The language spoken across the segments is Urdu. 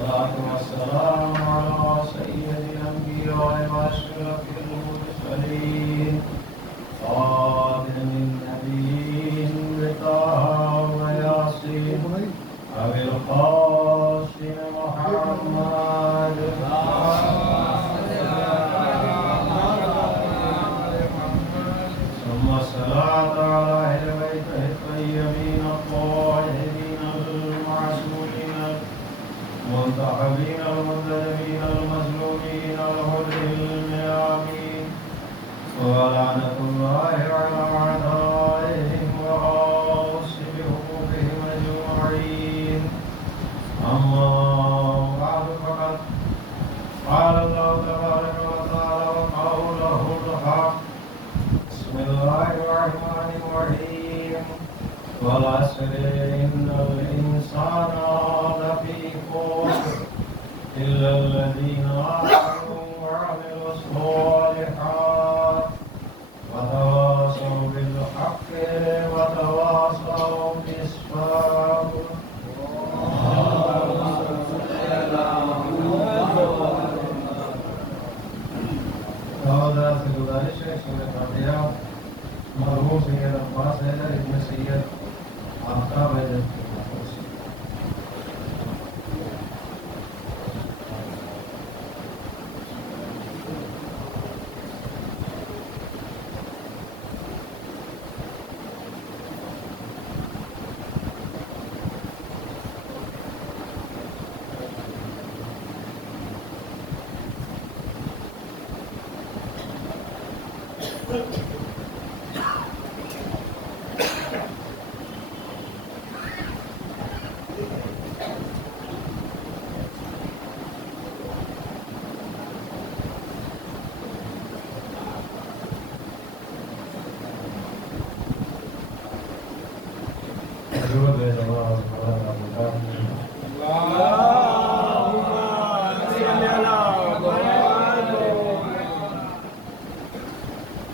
والصلاة والسلام على سيد الأنبياء وأشرف المرسلين خاتم النبيين بطه وياسين أبي القاسم محمد ثم الصلاة على أهل بيته الطيبين الطاهرين المعصومين المنتخبين المنتجبين المظلومين الغر الميامين ولعنة الله على أعدائهم وغاصب حقوقهم أجمعين. أما بعد فقد قال الله تبارك وتعالى وقوله الحق. بسم الله الرحمن الرحيم. والعصر إن الإنسان لفي خسر إلا الذين آمنوا وعملوا الصالحات وتواصوا بالحق وتواصوا بالصبر. سعودہ سے گزارش ہے سورۃ فاتحہ مرحوم سید عباس حیدر ابن سید آفتاب حیدر کی طرف سے.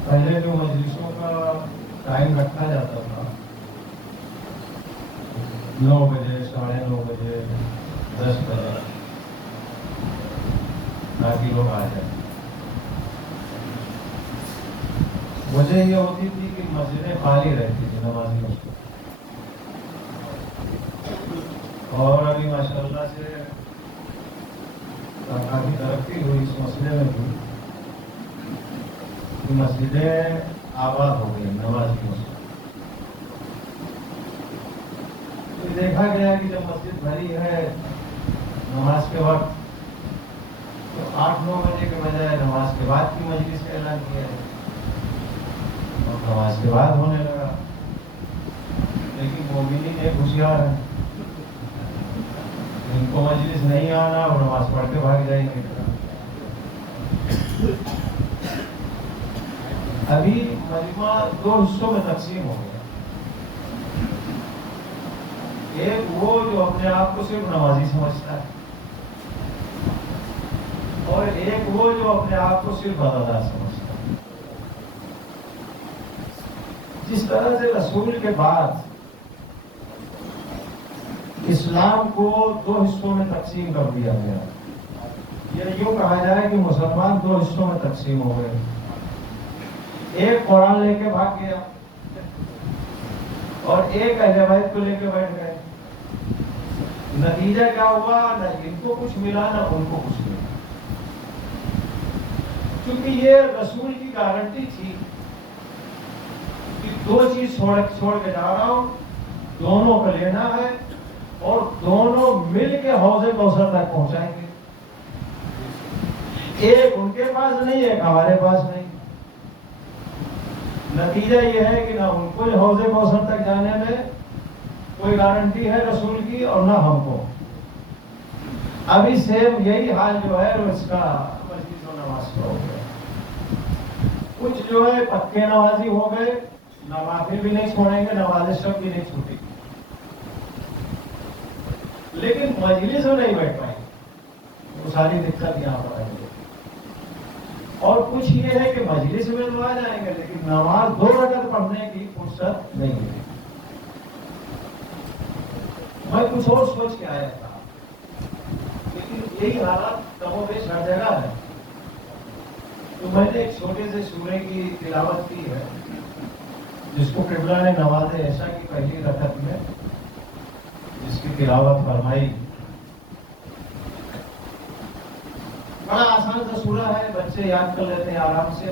پہلے جو مجلسوں کا ٹائم رکھا جاتا تھا 9 بجے 9:30 بجے 10 بجے تاکہ لوگ آ جائیں. وجہ یہ ہوتی تھی کہ مسجدیں خالی رہتی تھی نمازیوں سے. اور ابھی ماشاءاللہ سے کافی ترقی ہوئی اس مسئلے میں بھی کہ مسجدیں آباد ہو گئی نمازیوں سے. تو دیکھا گیا کہ جب مسجد بھری ہے نماز کے وقت تو 8-9 بجے کے بجائے نماز کے بعد کی مجلس کا اعلان کیا ہے اور نماز کے بعد ہونے لگا. لیکن مومنین ایک ہوشیار ہیں، ان کو مجلس نہیں آنا اور نماز پڑھ کے بھاگ جائیں گے. ابھی مجمع 2 حصوں میں تقسیم ہو گیا. ایک وہ جو اپنے آپ کو صرف نمازی سمجھتا ہے اور ایک وہ جو اپنے آپ کو صرف عزادار سمجھتا ہے. جس طرح سے رسول کے بعد اسلام کو 2 حصوں میں تقسیم کر دیا گیا، یہ یوں کہا جائے کہ مسلمان 2 حصوں میں تقسیم ہو گئے. ایک قرآن لے کے بھاگ گیا اور ایک اہل بیت کو لے کے بیٹھ گئے. نتیجہ کیا ہوا؟ نہ ان کو کچھ ملا نہ ان کو کچھ ملا. کیونکہ یہ رسول کی گارنٹی تھی کہ 2 چیز چھوڑ کے جا رہا ہوں، دونوں کو لینا ہے اور دونوں مل کے حوض کوثر تک پہنچائیں گے. ایک ان کے پاس نہیں، ایک ہمارے پاس نہیں. نتیجہ یہ ہے کہ نہ ان کو حوض کوثر تک جانے میں کوئی گارنٹی ہے رسول کی اور نہ ہم کو. ابھی سیم یہی حال جو ہے وہ اس کا مسجد و نماز کا ہو گیا. کچھ جو ہے پکے نمازی ہو گئے، نوافل بھی نہیں چھوڑیں گے، نماز شب بھی نہیں چھوٹے گی، لیکن مجلس میں نہیں بیٹھ پائیں گے. وہ ساری دقت یہاں پر آئیں گے. اور کچھ یہ ہے کہ مجلس میں تو آ جائیں گے لیکن نماز 2 رکعت پڑھنے کی فرصت نہیں ہے. میں کچھ اور سوچ کے آیا تھا کہ یہی حالت کم و بیش ہر جگہ ہے. تو میں نے ایک چھوٹے سے سورے کی تلاوت کی ہے جس کو قبلہ نے نماز عشاء کی پہلی رکعت میں جس کی تلاوت فرمائی. بڑا آسان سا سورہ ہے, بچے یاد کر لیتے ہیں آرام سے,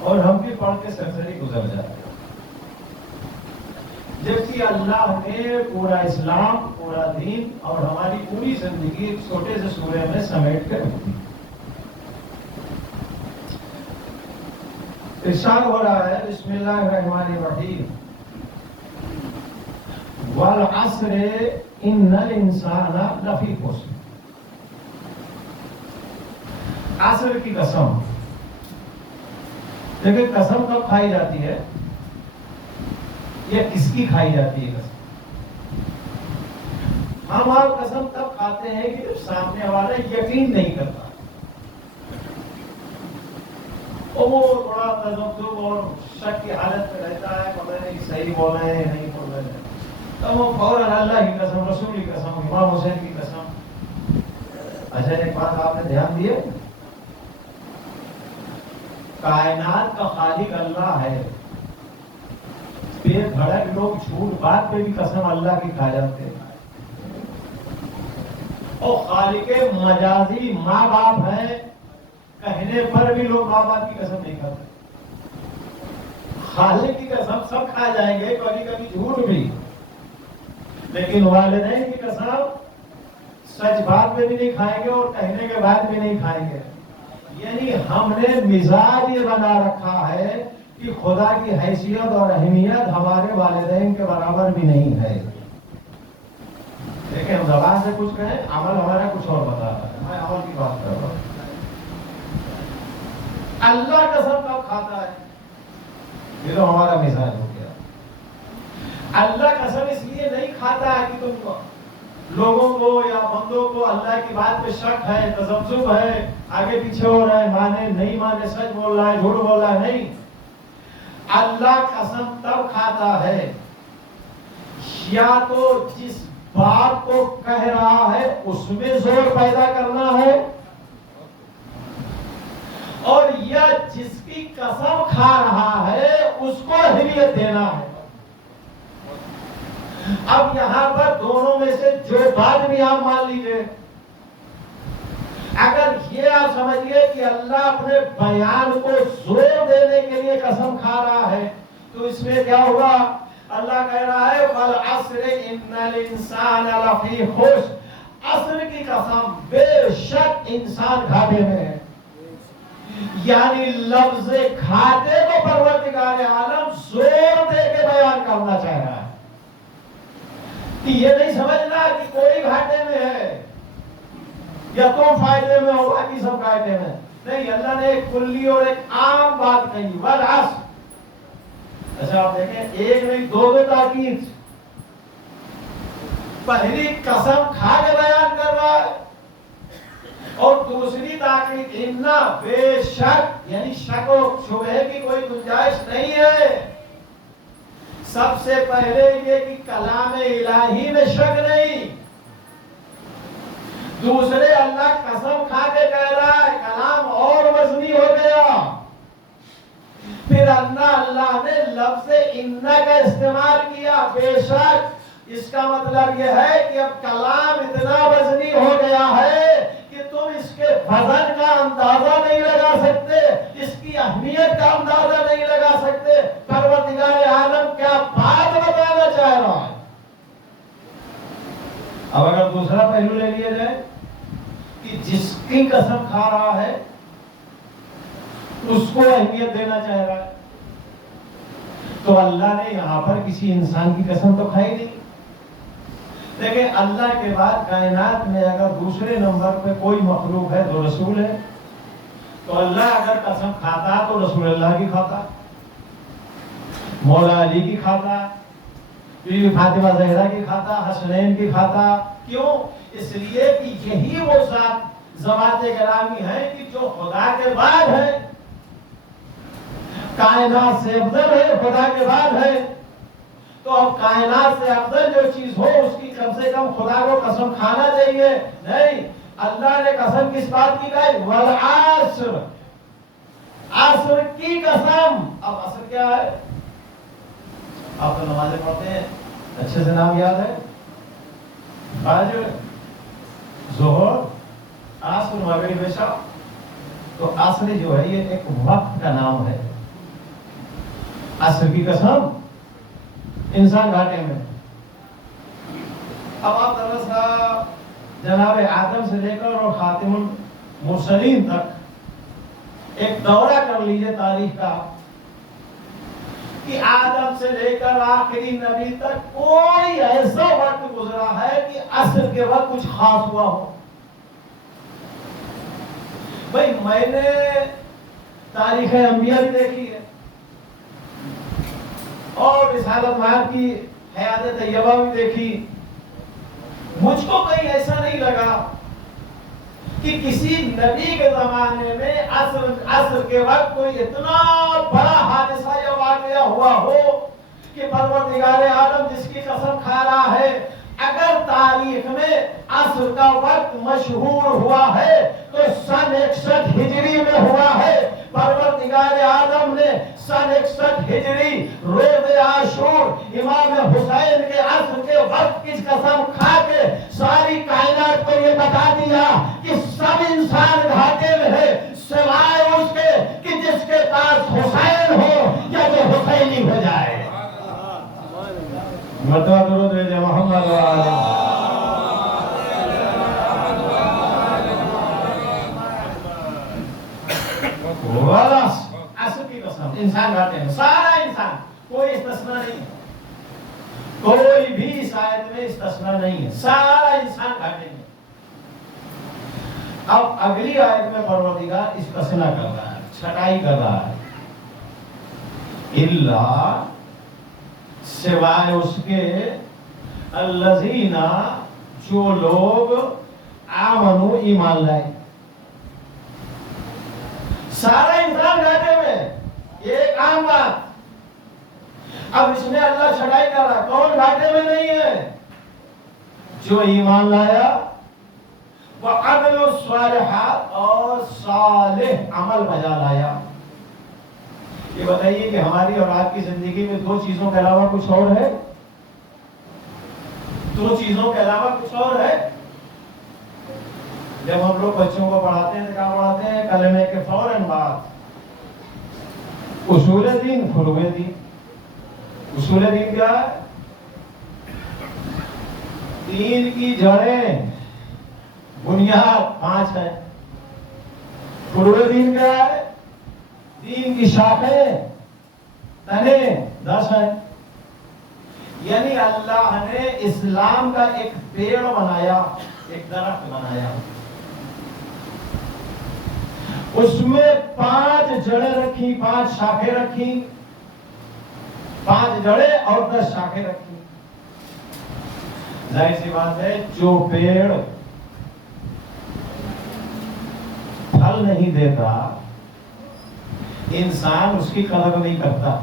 اور ہم بھی پڑھ کے سرسری گزر جاتے ہیں. جبکہ اللہ نے پورا اسلام, پورا دین اور ہماری پوری زندگی ایک چھوٹے سے سورے میں سمیٹ کے رکھی. ارشاد ہو رہا ہے بسم اللہ الرحمن الرحیم والعصر ان الانسان لفی خسر. عصر کی قسم. دیکھیں قسم کب کھائی جاتی ہے یا کس کی کھائی جاتی ہے قسم؟ ہم آپ قسم تب کھاتے ہیں کہ جب سامنے والا یقین نہیں کرتا اور وہ تھوڑا تذبذب اور شک کی حالت میں رہتا ہے, پتہ نہیں صحیح بول رہے ہیں نہیں بول رہے ہیں, تو وہ فوراً اللہ کی قسم, رسول کی قسم, امام حسین کی قسم. اچھا ایک بات آپ نے دھیان دیے, کائنات کا خالق اللہ ہے, بے دھڑک لوگ جھوٹ بات پہ بھی قسم اللہ کی کھا جاتے ہیں, اور خالق مجازی ماں باپ ہے, کہنے پر بھی لوگ ماں باپ کی قسم نہیں کرتے. خالق کی قسم سب کھا جائیں گے, کبھی کبھی جھوٹ بھی, لیکن والدین کی قسم سچ بات میں بھی نہیں کھائیں گے اور کہنے کے بعد بھی نہیں کھائیں گے. یعنی ہم نے مزاج یہ بنا رکھا ہے کہ خدا کی حیثیت اور اہمیت ہمارے والدین کے برابر بھی نہیں ہے. دیکھیں ہم زبان سے کچھ کہیں, عمل ہمارا کچھ اور بتا رہا ہے. میں عمل کی بات کر رہا ہوں. اللہ قسم کب کھاتا ہے, یہ تو ہمارا مزاج ہو گیا. اللہ قسم اس لیے نہیں کھاتا ہے کہ تم لوگوں کو یا بندوں کو اللہ کی بات پہ شک ہے, تذبذب ہے, آگے پیچھے ہو رہا ہے, مانے نہیں مانے, سچ بول رہا ہے جھوٹ بول رہا ہے. نہیں, اللہ قسم تب کھاتا ہے یا تو جس بات کو کہہ رہا ہے اس میں زور پیدا کرنا ہے, اور یا جس کی قسم کھا رہا ہے اس کو اہمیت دینا ہے. اب یہاں پر دونوں میں سے جو بات بھی آپ مان لیجئے, اگر یہ آپ سمجھیے کہ اللہ اپنے بیان کو زور دینے کے لیے قسم کھا رہا ہے, تو اس میں کیا ہوگا؟ اللہ کہہ رہا ہے والعصر ان الانسان لفی خسر. عصر کی قسم, بے شک انسان گھاٹے میں ہے. یعنی لفظ کھاتے کو پروردگار عالم زور دے کے بیان کرنا چاہ رہا ہے. یہ نہیں سمجھنا کہ کوئی گھاٹے میں ہے یا تم فائدے میں ہو باقی سب گھاٹے میں. نہیں, اللہ نے ایک کلی اور ایک عام بات کہی والعصر. اچھا آپ دیکھیں, ایک نہیں دو تاکید. پہلی قسم کھا کے بیان کر رہا ہے اور دوسری تاکید اننا, بے شک, یعنی شک و شبہے کی کوئی گنجائش نہیں ہے. سب سے پہلے یہ کہ کلام الہی میں شک نہیں. دوسرے اللہ قسم کھا کے کہہ رہا ہے, کلام اور وزنی ہو گیا. پھر اللہ نے لفظ انا کا استعمال کیا, بے شک. اس کا مطلب یہ ہے کہ اب کلام اتنا وزنی ہو گیا ہے کہ تم اس کے وزن کا اندازہ نہیں لگا سکتے, اس کی اہمیت کا اندازہ نہیں لگا سکتے. پروردگار عالم کیا بات بتانا چاہ رہا ہے. اب اگر دوسرا پہلو لے لیا جائے کہ جس کی قسم کھا رہا ہے اس کو اہمیت دینا چاہ رہا ہے, تو اللہ نے یہاں پر کسی انسان کی قسم تو کھائی نہیں. دیکھیں اللہ کے بعد کائنات میں اگر دوسرے نمبر پہ کوئی مخلوق ہے تو رسول ہے. تو اللہ اگر قسم کھاتا تو رسول اللہ کی کھاتا, مولا علی کی کھاتا, بی بی فاطمہ زہرا کی کھاتا, حسنین کی کھاتا. کیوں؟ اس لیے کہ یہی وہ ذوات گرامی ہے کہ جو خدا کے بعد ہے, کائنات سے افضل ہے, خدا کے بعد ہے. تو اب کائنات سے افضل جو چیز ہو اس کی کم سے کم خدا کو قسم کھانا چاہیے. نہیں، اللہ نے قسم کس بات کی کہی؟ والعصر، عصر کی قسم. اب عصر کیا ہے؟ آپ تو نمازیں پڑھتے ہیں، اچھے سے نام یاد ہے؟ فجر، ظہر، عصر، مغرب، عشاء. تو عصر جو ہے یہ ایک وقت کا نام ہے. عصر کی قسم، انسان گھاٹے میں. اب آپ ذرا جناب آدم سے لے کر اور خاتم المرسلین تک ایک دورہ کر لیجئے تاریخ کا، کہ آدم سے لے کر آخری نبی تک کوئی ایسا وقت گزرا ہے کہ عصر کے وقت کچھ خاص ہوا ہو. بھئی میں نے تاریخ انبیاء بھی دیکھی ہے اور رسالت مآب کی حیات طیبہ بھی دیکھی. مجھ کو کہیں ایسا نہیں لگا کہ کسی نبی کے زمانے میں عصر کے وقت کوئی اتنا بڑا حادثہ یا واقعہ ہوا ہو کہ پروردگار عالم جس کی قسم کھا رہا ہے اگر تاریخ میں عصر کا وقت مشہور ہوا ہے تو سن 61 ہجری میں ہوا ہے. پروردگار عالم نے سن 61 ہجری روز عاشور امام حسین کے عصر کے وقت کی قسم کھا کے ساری کائنات کو یہ بتا دیا کہ سب انسان گھاٹے میں ہے سوائے اس کے کہ جس کے پاس حسین ہو یا جو حسینی ہو جائے. مرتبہ درود بھیجے محمد و آلہ. عصر کی قسم، انسان گھاٹے میں، سارا انسان، کوئی استثناء نہیں ہے، کوئی بھی اس آیت میں استثناء نہیں ہے، سارا انسان گھاٹے میں. اب اگلی آیت میں پروردگار استثناء کر رہا ہے، چھٹائی کر رہا ہے. اللہ، سوائے اس کے، الذین، جو لوگ آمنو، ایمان لائے. سارا انسان گھاٹے میں، یہ ایک عام بات. اب اس میں اللہ چھڑائی کر رہا ہے، کون گھاٹے میں نہیں ہے؟ جو ایمان لایا، وعمل الصالحات، اور صالح عمل بجا لایا. یہ بتائیے کہ ہماری اور آپ کی زندگی میں دو چیزوں کے علاوہ کچھ اور ہے؟ دو چیزوں کے علاوہ کچھ اور ہے؟ جب ہم لوگ بچوں کو پڑھاتے ہیں تو کیا پڑھاتے ہیں؟ کلمے کے فوراً بعد اصول دین، فروع دین. اصول دین کیا ہے؟ دین کی جڑیں، بنیاد 5 ہے. فروع دین کیا ہے؟ دین کی شاخیں، تنے 10 ہیں. یعنی اللہ نے اسلام کا ایک پیڑ بنایا، ایک درخت بنایا، اس میں 5 جڑیں رکھی، 5 شاخیں رکھی، 5 جڑیں اور 10 شاخیں رکھی. ظاہر سی بات ہے جو پیڑ پھل نہیں دیتا انسان اس کی قدر نہیں کرتا.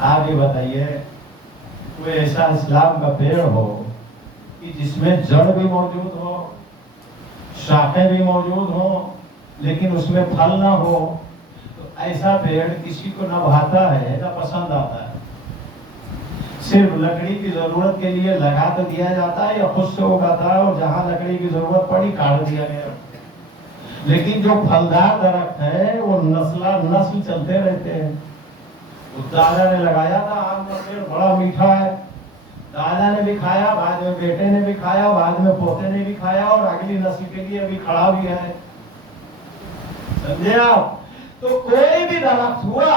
آپ یہ بتائیے کوئی ایسا اسلام کا پیڑ ہو کہ جس میں جڑ بھی موجود ہو، شاخیں بھی موجود ہوں، لیکن اس میں پھل نہ ہو، تو ایسا پیڑ کسی کو نہ بھاتا ہے نہ پسند آتا ہے. صرف لکڑی کی ضرورت کے لیے لگا تو دیا جاتا ہے یا خود سے اگاتا ہے اور جہاں لکڑی کی ضرورت پڑی کاٹ دیا گیا. لیکن جو پھلدار درخت ہے وہ نسل چلتے رہتے ہیں. دادا نے لگایا تھا آم کا پیڑ، بڑا میٹھا ہے، دادا نے بھی کھایا، بعد میں بیٹے نے بھی کھایا، بعد میں پوتے نے بھی کھایا، اور اگلی نسل کے لیے ابھی کھڑا بھی ہے. سمجھے آپ؟ تو کوئی بھی درخت ہوا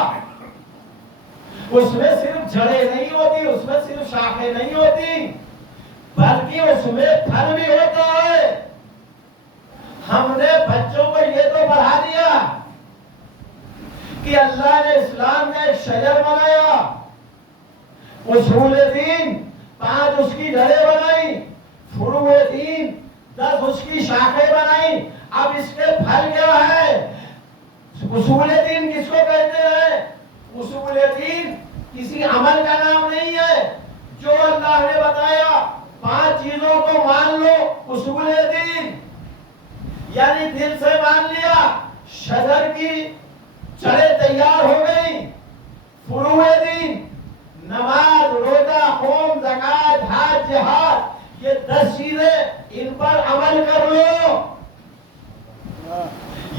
اس میں صرف جڑیں نہیں ہوتی، اس میں صرف شاخیں نہیں ہوتی، بلکہ اس میں پھل بھی ہوتا ہے. ہم نے بچوں کو یہ تو پڑھا دیا کہ اللہ نے اسلام میں ایک شجر بنایا، اصول دین 5 اس کی جڑیں بنائی، فروع دین 10 اس کی شاخیں بنائی. اب اس کے پھل کیا ہے؟ اصول دین کس کو کہتے ہیں؟ اصول دین کسی عمل کا نام نہیں ہے. جو اللہ نے بتایا 5 چیزوں کو مان لو. اصول دین یعنی دل سے مان لیا. شجر کی جڑیں تیار ہو گئی. فروع دین نماز، روزہ، قوم، زکات، حج، جہاد، یہ 10 چیزیں ان پر عمل کر لو.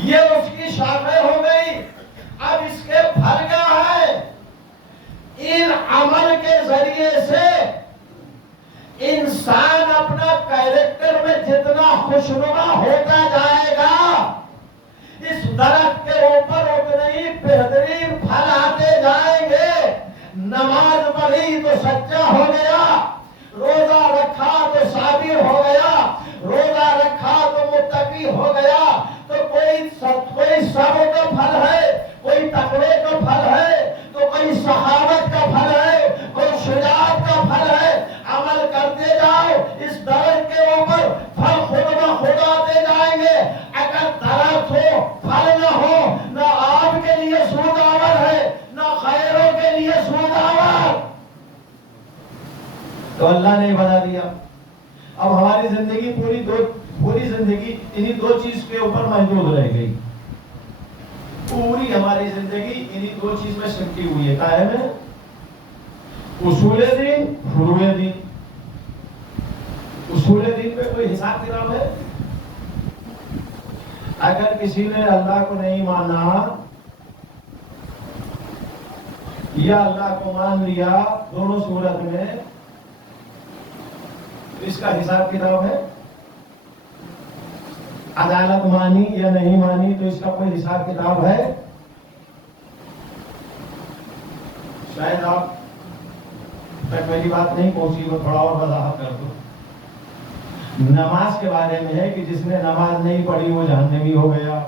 یہ اس کی شاخیں ہو گئی. اب اس کے پھل کیا ہے؟ ان عمل کے ذریعے سے انسان اپنا کیریکٹر میں جتنا خوشنما ہوتا جائے گا، اس درخت کے اوپر اتنے ہی بہترین پھل آتے جائیں گے. نماز پڑھی تو سچا ہو گیا، روزہ رکھا تو صابر ہو گیا، روزہ رکھا تو متقی ہو گیا. تو کوئی صبر کا پھل ہے، کوئی تقوی کا پھل ہے، تو کوئی سخاوت کا پھل ہے، کوئی شجاعت کا پھل ہے. عمل کرتے جاؤ، اس درخت کے اوپر پھل خود بخود آتے جائیں گے. اگر درخت ہو پھل نہ ہو، نہ آپ کے لیے سود آور ہے، نہ خیروں کے لیے سود آور. تو اللہ نے بتا دیا. اب ہماری زندگی پوری زندگی انہی 2 چیز کے اوپر محدود رہ گئی. پوری ہماری زندگی انہی 2 چیز میں سمٹی ہوئی ہے. قائم ہے اصول دین، فروع دین. اصول دین پہ کوئی حساب کتاب ہے؟ اگر کسی نے اللہ کو نہیں مانا یا اللہ کو مان لیا دونوں صورت میں، اس کا حساب کتاب ہے. عدالت مانی یا نہیں مانی تو اس کا کوئی حساب کتاب ہے؟ شاید آپ تک میری بات نہیں پہنچی، وہ تھوڑا اور وضاحت کر دو. نماز کے بارے میں ہے کہ جس نے نماز نہیں پڑھی وہ جہنمی ہو گیا،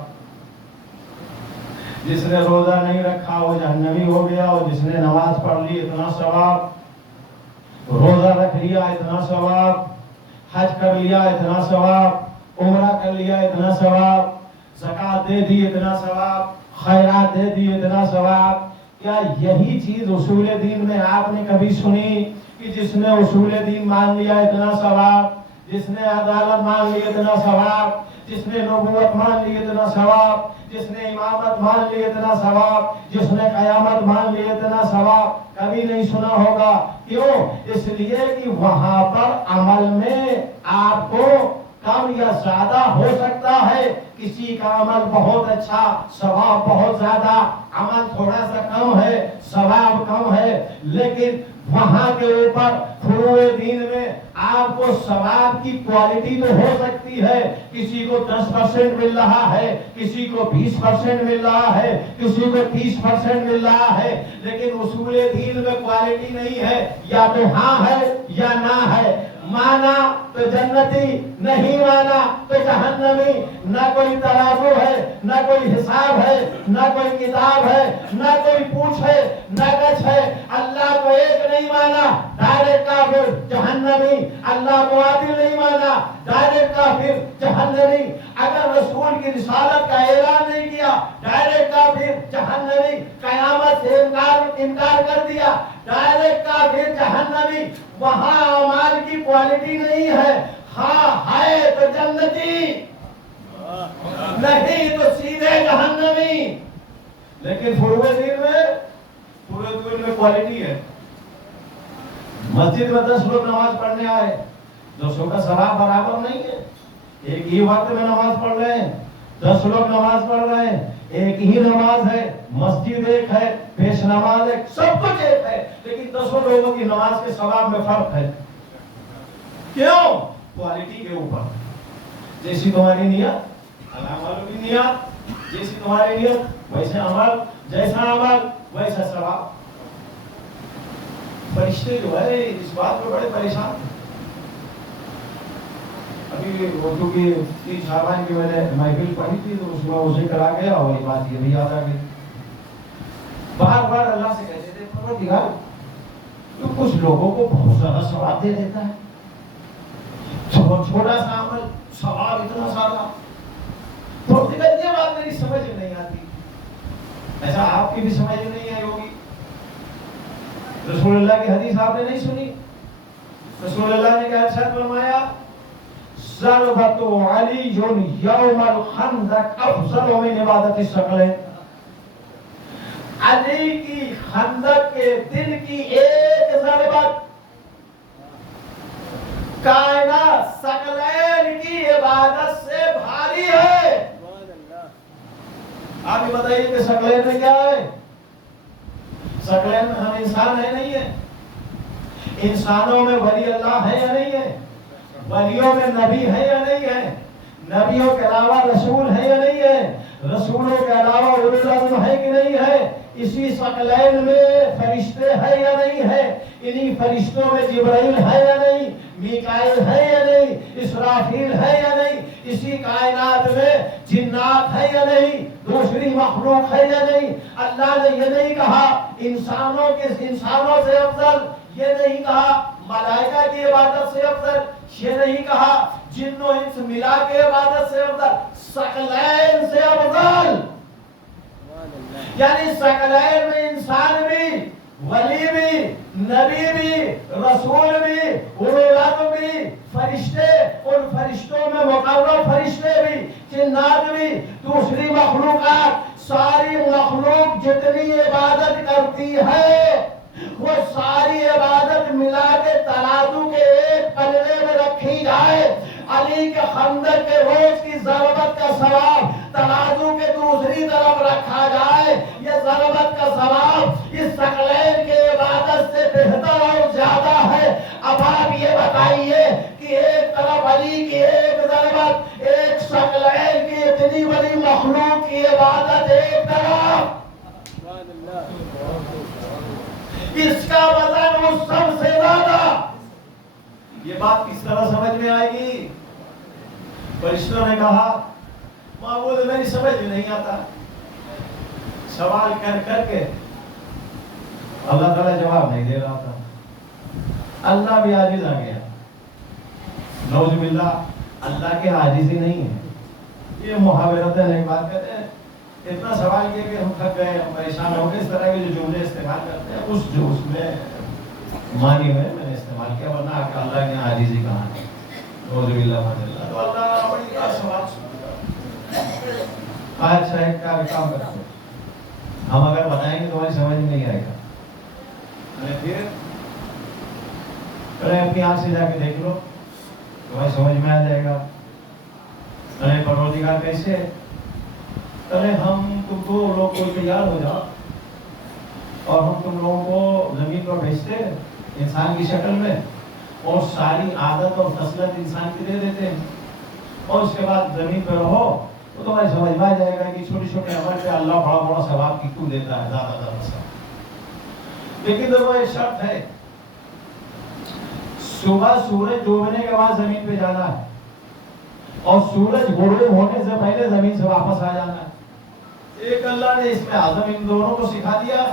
جس نے روزہ نہیں رکھا وہ جہنمی ہو گیا، اور جس نے نماز پڑھ لی اتنا ثواب، روزہ رکھ لیا اتنا ثواب، حج کر لیا اتنا ثواب، عمرہ کر لیا اتنا ثواب، زکات دے دی اتنا ثواب، خیرات دے دی اتنا ثواب. کیا یہی چیز اصول دین میں آپ نے کبھی سنی کہ جس نے اصول دین مان لیا اتنا ثواب، جس نے عدالت مان لی اتنا ثواب، جس نے نبوت مان لی اتنا ثواب، جس نے امامت مان لی اتنا ثواب، جس نے قیامت مان لی اتنا ثواب؟ کبھی نہیں سنا ہوگا. کیوں؟ اس لیے کہ وہاں پر عمل میں آپ کو کم یا زیادہ ہو سکتا ہے. کسی کا عمل بہت اچھا، ثواب بہت زیادہ، عمل تھوڑا سا کم ہے، ثواب کم ہے. لیکن وہاں کے اوپر فروع دین میں آپ کو ثواب کی کوالٹی تو ہو سکتی ہے. کسی کو 10% مل رہا ہے، کسی کو 20% مل رہا ہے، کسی کو 30% مل رہا ہے. لیکن اصول دین میں کوالٹی نہیں ہے. یا تو ہاں ہے یا نہ ہے. مانا تو جنتی، نہیں مانا تو جہنمی. نہ کوئی ترازو ہے، نہ کوئی حساب ہے، نہ کوئی کتاب ہے، نہ کوئی پوچھ ہے، نہ کچھ ہے. اللہ کو ایک نہیں مانا، ڈائریکٹ کافر جہنمی. اللہ کو عادل نہیں مانا، ڈائریکٹ کافر جہنمی. اگر رسول کی رسالت کا اعلان نہیں کیا، ڈائریکٹ کافر جہنمی. قیامت سے انکار کر دیا، ڈائریکٹ کافر جہنمی. وہاں اعمال کی کوالٹی نہیں ہے. ہاں ہے تو جنتی، نہیں تو سیدھے جہنمی. لیکن فروع دین میں کوالٹی ہے. مسجد میں 10 لوگ نماز پڑھنے آئے، 200 کا ثواب برابر نہیں ہے. ایک ہی وقت میں نماز پڑھ رہے ہیں، 10 لوگ نماز پڑھ رہے ہیں، ایک ہی نماز ہے، مسجد ایک ہے، پیش نماز ایک، سب کچھ ایک ہے، لیکن 10 لوگوں کی نماز کے ثواب میں فرق ہے. کیوں؟ کوالٹی کے اوپر. جیسی تمہاری نیت، اللہ والوں کی نیت، جیسی تمہاری نیت ویسے عمل، جیسا عمل ویسا ثواب. فرشتے جو ہے اس بات میں بڑے پریشان ہیں. ابھی وہ کیونکہ 3 شعبان کی میں نے محفل پڑھی تھی تو اس میں اسے کرا گیا اور یہ بات یہ بھی یاد آ گئی. بار بار اللہ سے کہتے تھے پروردگار تو کچھ لوگوں کو بہت زیادہ ثواب دے دیتا ہے، چھوٹا سا عمل ثواب اتنا سارا. پروردگار یہ بات میری سمجھ میں نہیں آتی. ایسا آپ کی بھی سمجھ میں نہیں آئی ہوگی. رسول اللہ کی حدیث آپ نے نہیں سنی؟ رسول اللہ نے کیا ارشاد فرمایا؟ ضربۃ علی یوم الخندق افضل من عبادت الثقلین. علی کی خندق کے دن کی ایک ضربت کائنات ثقلین کی عبادت سے بھاری ہے. آپ یہ بتائیے کہ ثقلین میں کیا ہے؟ ثقلین میں ہم انسان ہے نہیں ہے؟ انسانوں میں ولی اللہ ہے یا نہیں ہے؟ ولیوں میں نبی ہے یا نہیں ہے؟ نبیوں کے علاوہ رسول ہے یا نہیں ہے؟ رسولوں کے علاوہ اولو العزم ہے کہ نہیں ہے؟ اسی ثقلین میں فرشتے ہے یا نہیں ہے؟ انہی فرشتوں میں جبرائیل ہے یا نہیں؟ میکائیل ہے یا نہیں؟ اسرافیل ہے یا نہیں؟ اسی کائنات میں جنات ہے یا نہیں؟ دوسری مخلوق ہے یا نہیں؟ اللہ نے یہ نہیں کہا انسانوں سے افضل، یہ نہیں کہا ملائکہ کی عبادت سے افضل، یہ نہیں کہا جن و انس ملا کے عبادت سے افضل، ثقلین سے افضل. یعنی ثقلین میں انسان بھی، ولی بھی، نبی بھی، رسول بھی، اولو العزم بھی، فرشتے، ان فرشتوں میں مقرب فرشتے بھی، جنات بھی، دوسری مخلوقات، ساری مخلوق جتنی عبادت کرتی ہے وہ ساری عبادت ملا کے ترازو کے ایک پلڑے میں رکھی جائے، علی کے خندق کے روز کی ضربت کا ثواب ترازو کے دوسری طرف رکھا جائے، یہ ضربت کا ثواب اس ثقلین کے عبادت سے بہتر اور زیادہ ہے. اب آپ یہ بتائیے کہ ایک طرف علی کی ایک ضربت، ایک ثقلین کی اتنی بڑی مخلوق کی عبادت ایک طرف، اس کا وزن اس سب سے زیادہ. یہ بات کس طرح سمجھ میں آئے گی؟ فرشتوں نے کہا معبود میری سمجھ میں نہیں آتا. سوال کر کر کے اللہ تعالیٰ جواب نہیں دے رہا تھا. اللہ بھی عاجز آ گیا. نعوذ باللہ، اللہ کے عاجز ہی نہیں ہے. یہ محاورتاً ایک بات کہتے ہیں، اتنا سوال کیا کہ ہم تھک گئے، ہم پریشان ہو گئے. اس طرح کے جو جملے استعمال کرتے ہیں اس جو اس میں معنی میں نے استعمال کیا، ورنہ اللہ نے عاجزی کہا ہے. نعوذ باللہ من اللہ. تو اللہ بڑی کا سوال سنتا. اچھا ایک کام کرتے ہیں، ہم اگر بتائیں گے تو ہماری سمجھ میں نہیں آئے گا. پھر اپنی آنکھ سے جا کے دیکھ لو، تمہیں سمجھ میں آ جائے گا. پروردگار کیسے؟ ارے ہم تم دو لوگ کو تیار ہو جاؤ اور ہم تم لوگوں کو زمین پر بھیجتے انسان کی شکل میں، اور ساری عادت اور خصلت انسان کی دے دیتے ہیں، اور اس کے بعد زمین پہ رہو تو تمہیں سمجھ میں آ جائے گا کہ چھوٹی چھوٹی عمل پہ اللہ بڑا بڑا ثواب کیوں دیتا ہے، زیادہ زیادہ ثواب. لیکن دیکھو ایک شرط ہے، صبح سورج ڈوبنے کے بعد زمین پہ جانا ہے اور سورج غروب ہونے سے پہلے زمین سے واپس آ جانا ہے. ایک اللہ نے اس میں اعظم ان دونوں کو سکھا دیا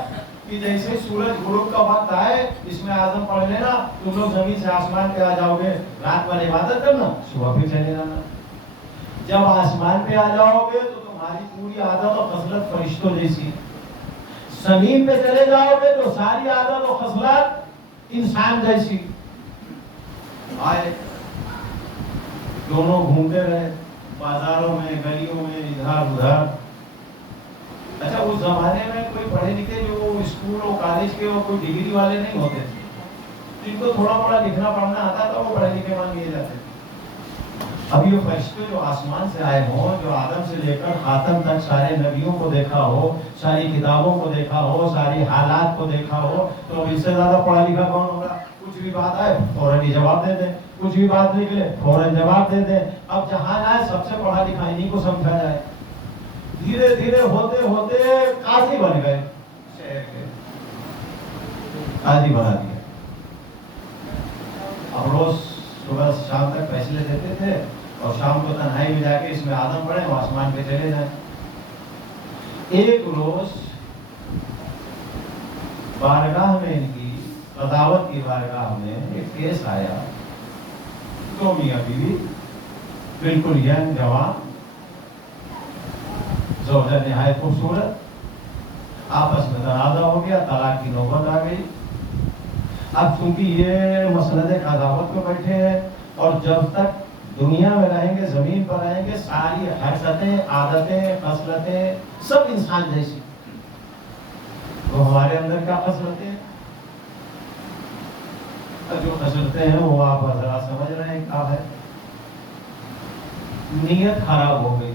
کہ جیسے سورج غروب کا وقت آئے اس میں اعظم پڑھ لینا، تم لوگ زمین سے آسمان پہ آ جاؤ گے، رات بھر عبادت کرنا، صبح پھر چلے جانا. جب آسمان پہ آ جاؤ گے تو تمہاری پوری عادت اور خصلت فرشتوں جیسی. زمین پہ چلے جاؤ گے تو ساری عادت اور خصلت انسان جیسی. آئے دونوں گھومتے رہے بازاروں میں، گلیوں میں، ادھر ادھر. اچھا اس زمانے میں کوئی پڑھے لکھے جو اسکول اور کالج کے اور کوئی ڈگری والے نہیں ہوتے تھے، جن کو تھوڑا بڑا لکھنا پڑھنا آتا تھا وہ پڑھے لکھے مان لیے جاتے تھے. اب یہ فرشتے جو آسمان سے آئے ہوں، جو آدم سے لے کر خاتم تک سارے نبیوں کو دیکھا ہو، ساری کتابوں کو دیکھا ہو، ساری حالات کو دیکھا ہو، تو اب اس سے زیادہ پڑھا لکھا کون ہوگا؟ کچھ بھی بات آئے فوراً ہی جواب دے دیں، کچھ بھی بات نکلے فوراً جواب دے دیں. اب جہاں آئے سب سے پڑھا لکھا انہیں کو سمجھا جائے. دھیرے دھیرے ہوتے ہوتے قاضی بن گئے، شہر کے قاضی بنا دیا. اب روز صبح شام تک فیصلے دیتے تھے اور شام کو تنہائی میں جا کے اس میں آدم پڑے اور آسمان پہ چلے جائیں. ایک روز بارگاہ میں ان کی قضاوت کی بارگاہ میں ایک کیس آیا. دو میاں بیوی بالکل ینگ جوان، زوجہ نہایت خوبصورت، آپس میں تنازع ہو گیا، طلاق کی نوبت آ گئی. اب چونکہ یہ مسلط قضاوت کو بیٹھے ہیں اور جب تک دنیا میں رہیں گے، زمین پر رہیں گے، ساری حرکتیں، عادتیں، خصلتیں سب انسان جیسی. تو ہمارے اندر کیا خصلتیں ہیں؟ جو خصلتیں ہیں وہ آپ ذرا سمجھ رہے ہیں کیا ہے. نیت خراب ہو گئی،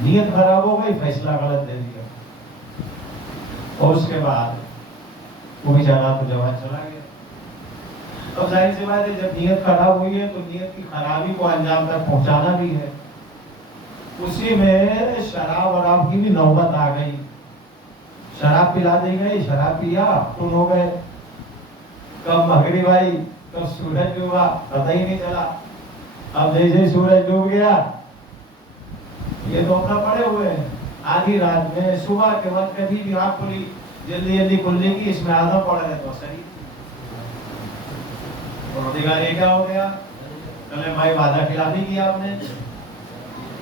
نیت خراب ہو گئی، فیصلہ غلط دے دیا، اور اس کے بعد وہ بیچارہ تو جوان چلا گیا. اب ظاہر سی بات ہے جب نیت خراب ہوئی ہے تو نیت کی خرابی کو انجام تک پہنچانا بھی ہے. اسی میں شراب وراب کی بھی نوبت آ گئی. شراب پلا دی گئی، شراب پیا ٹن ہو گئے. کب مغرب آئی، کب سورج ڈوبا، پتہ ہی نہیں چلا. اب جیسے سورج ڈوب گیا یہ تو اپنا پڑے ہوئے ہیں. آدھی رات میں صبح کے وقت کبھی بھی آنکھ کھلی، جلدی جلدی کھلنے کی، اس میں آدھا پڑا ہے تو صحیح. یہ کیا ہو گیا؟ چلے بھائی وعدہ خلافی کیا آپ نے.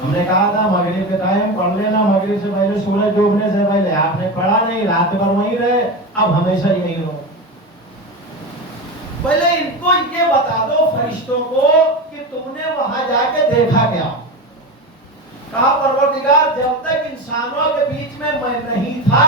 ہم نے کہا تھا مغرب کے ٹائم پڑھ لینا، مغرب سے پہلے سورج ڈوبنے سے پہلے. آپ نے پڑھا نہیں، رات بھر وہیں رہے، اب ہمیشہ یہیں رہو. پہلے ان کو یہ بتا دو فرشتوں کو کہ تم نے وہاں جا کے دیکھا کیا. کہا پروردگار جب تک انسانوں کے بیچ میں نہیں تھا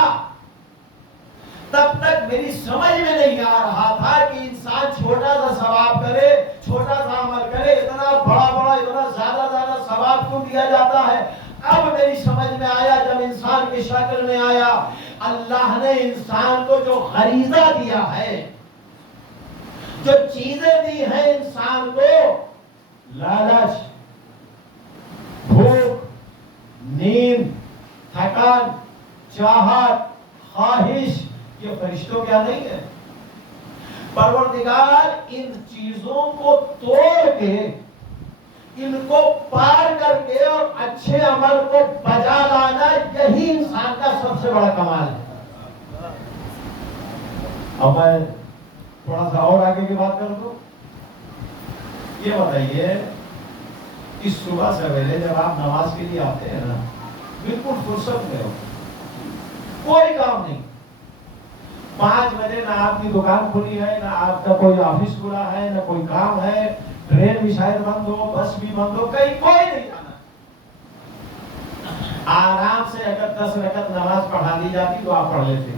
تب تک میری سمجھ میں نہیں آ رہا تھا کہ انسان چھوٹا سا ثواب کرے، چھوٹا سا عمل کرے، اتنا بڑا بڑا، اتنا زیادہ زیادہ ثواب کیوں دیا جاتا ہے. اب میری سمجھ میں آیا جب انسان کی شکل میں آیا. اللہ نے انسان کو جو غریزہ دیا ہے، جو چیزیں دی ہیں انسان کو، لالچ، بھوک، نیند، تھکان، چاہت، خواہش، یہ فرشتوں کیا نہیں ہے. پروردگار ان چیزوں کو توڑ کے، ان کو پار کر کے اور اچھے عمل کو بجا لانا، یہی انسان کا سب سے بڑا کمال ہے. اب میں تھوڑا سا اور آگے کی بات کر دوں. یہ بتائیے کہ صبح سویرے جب آپ نماز کے لیے آتے ہیں نا، بالکل فرصت میں ہو، کوئی کام نہیں. 5 بجے نہ آپ کی دکان کھلی ہے، نہ آپ کا کوئی آفس کھلا ہے، نہ کوئی کام ہے، ٹرین بھی شاید بند ہو، بس بھی بند ہو، کہیں کوئی نہیں جانا. آرام سے اگر 10 رکعت نماز پڑھا دی جاتی تو آپ پڑھ لیتے.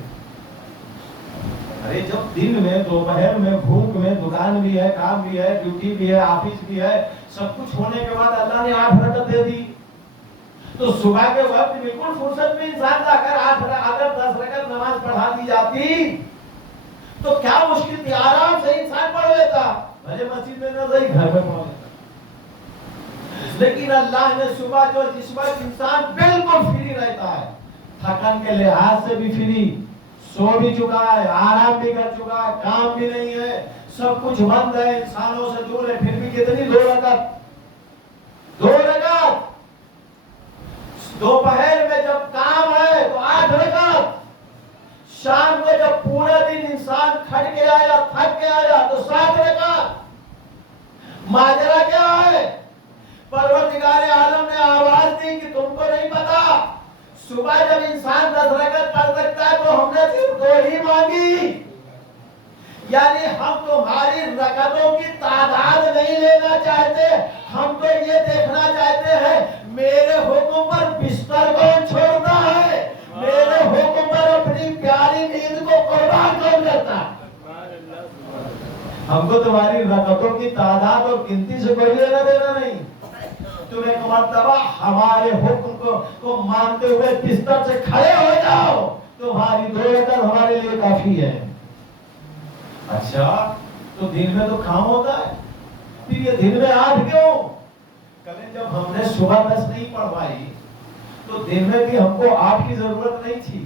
ارے جب دن میں، دوپہر میں، بھوک میں، دکان بھی ہے، کام بھی ہے، ڈیوٹی بھی ہے، آفس بھی ہے، سب کچھ ہونے کے بعد اللہ نے 8 رکعت دے دی، تو صبح کے وقت بالکل فرصت میں انسان تھا. اگر 10 رکعت نماز پڑھا دی جاتی تو کیا مشکل تھی، آرام سے انسان پڑھ لیتا. بھلے مسجد میں نہ صحیح، گھر میں پڑھ لیتا. لیکن اللہ نے صبح جو جس وقت انسان بالکل فری رہتا ہے، تھکن کے لحاظ سے بھی فری، سو بھی چکا ہے، آرام بھی کر چکا ہے، کام بھی نہیں ہے، سب کچھ بند ہے، انسانوں سے دور ہے، پھر بھی کتنی 2 رکعت. 2 رکعت. دوپہر میں جب کام ہے تو 8 رکعت. شام کو جب پورا دن انسان کھٹ کے آیا، تھک کے آیا تو 7 رکعت. ماجرا کیا ہے؟ پروردگار عالم نے آواز دی کہ تم کو نہیں پتا، صبح جب انسان 10 رکعت پڑھ سکتا ہے تو ہم نے صرف 2 ہی مانگی. یعنی ہم تمہاری رکعتوں کی تعداد نہیں لینا چاہتے، ہم تو یہ دیکھنا چاہتے ہیں میرے حکم پر بستر کون چھوڑتا ہے، میرے حکم پر اپنی پیاری نیند کو قربان کون کرتا ہے. ہم کو تمہاری رکعتوں کی تعداد اور گنتی سے کوئی لینا دینا نہیں. تم ایک مرتبہ ہمارے حکم کو مانتے ہوئے بستر سے کھڑے ہو جاؤ، تمہاری 2 رکعت ہمارے لیے کافی ہے. اچھا تو دن میں تو کام ہوتا ہے، پھر یہ دن میں 8 کیوں؟ کبھی جب ہم نے صبح 10 نہیں پڑھوائی تو دن میں بھی ہم کو 8 کی ضرورت نہیں تھی.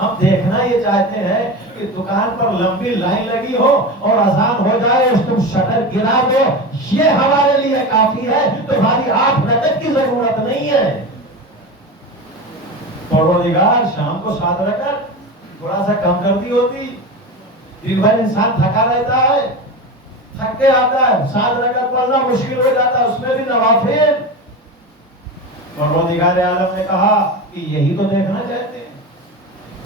ہم دیکھنا یہ چاہتے ہیں کہ دکان پر لمبی لائن لگی ہو اور اذان ہو جائے اور تم شٹر گرا دو، یہ ہمارے لیے کافی ہے، تمہاری 8 رکعت کی ضرورت نہیں ہے. پروردگار شام کو 7 رکعت تھوڑا سا کم کر دی ہوتی. دن بھر انسان تھکا رہتا ہے، تھک کے آتا ہے، 7 رکعت پڑھنا مشکل ہو جاتا ہے، اس میں بھی نوافل. پروردگار عالم نے کہا کہ یہی تو دیکھنا چاہتے ہیں.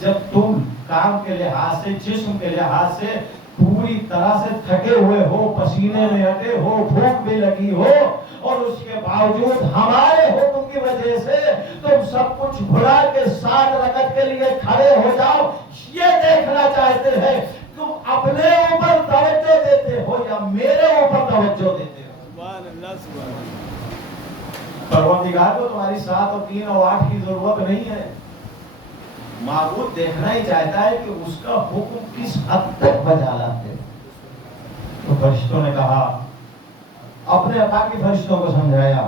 جب تم کام کے لحاظ سے، جسم کے لحاظ سے پوری طرح سے تھکے ہوئے ہو، پسینے میں ہٹے ہو، بھوک بھی لگی ہو، اور اس کے باوجود ہمارے حکم کی وجہ سے تم سب کچھ بھلا کے 7 رکعت کے لیے کھڑے ہو جاؤ، یہ دیکھنا چاہتے ہیں تم اپنے اوپر توجہ دیتے ہو یا میرے اوپر توجہ دیتے ہو؟ سبحان اللہ، سبحان اللہ۔ پروردگار کو تمہاری 7 اور 3 اور 8 کی ضرورت نہیں ہے۔ معبود دیکھنا ہی چاہتا ہے کہ اس کا حکم کس حد تک بجا لاتے ہیں۔ تو فرشتوں نے کہا، اپنے عطا کے فرشتوں کو سمجھایا،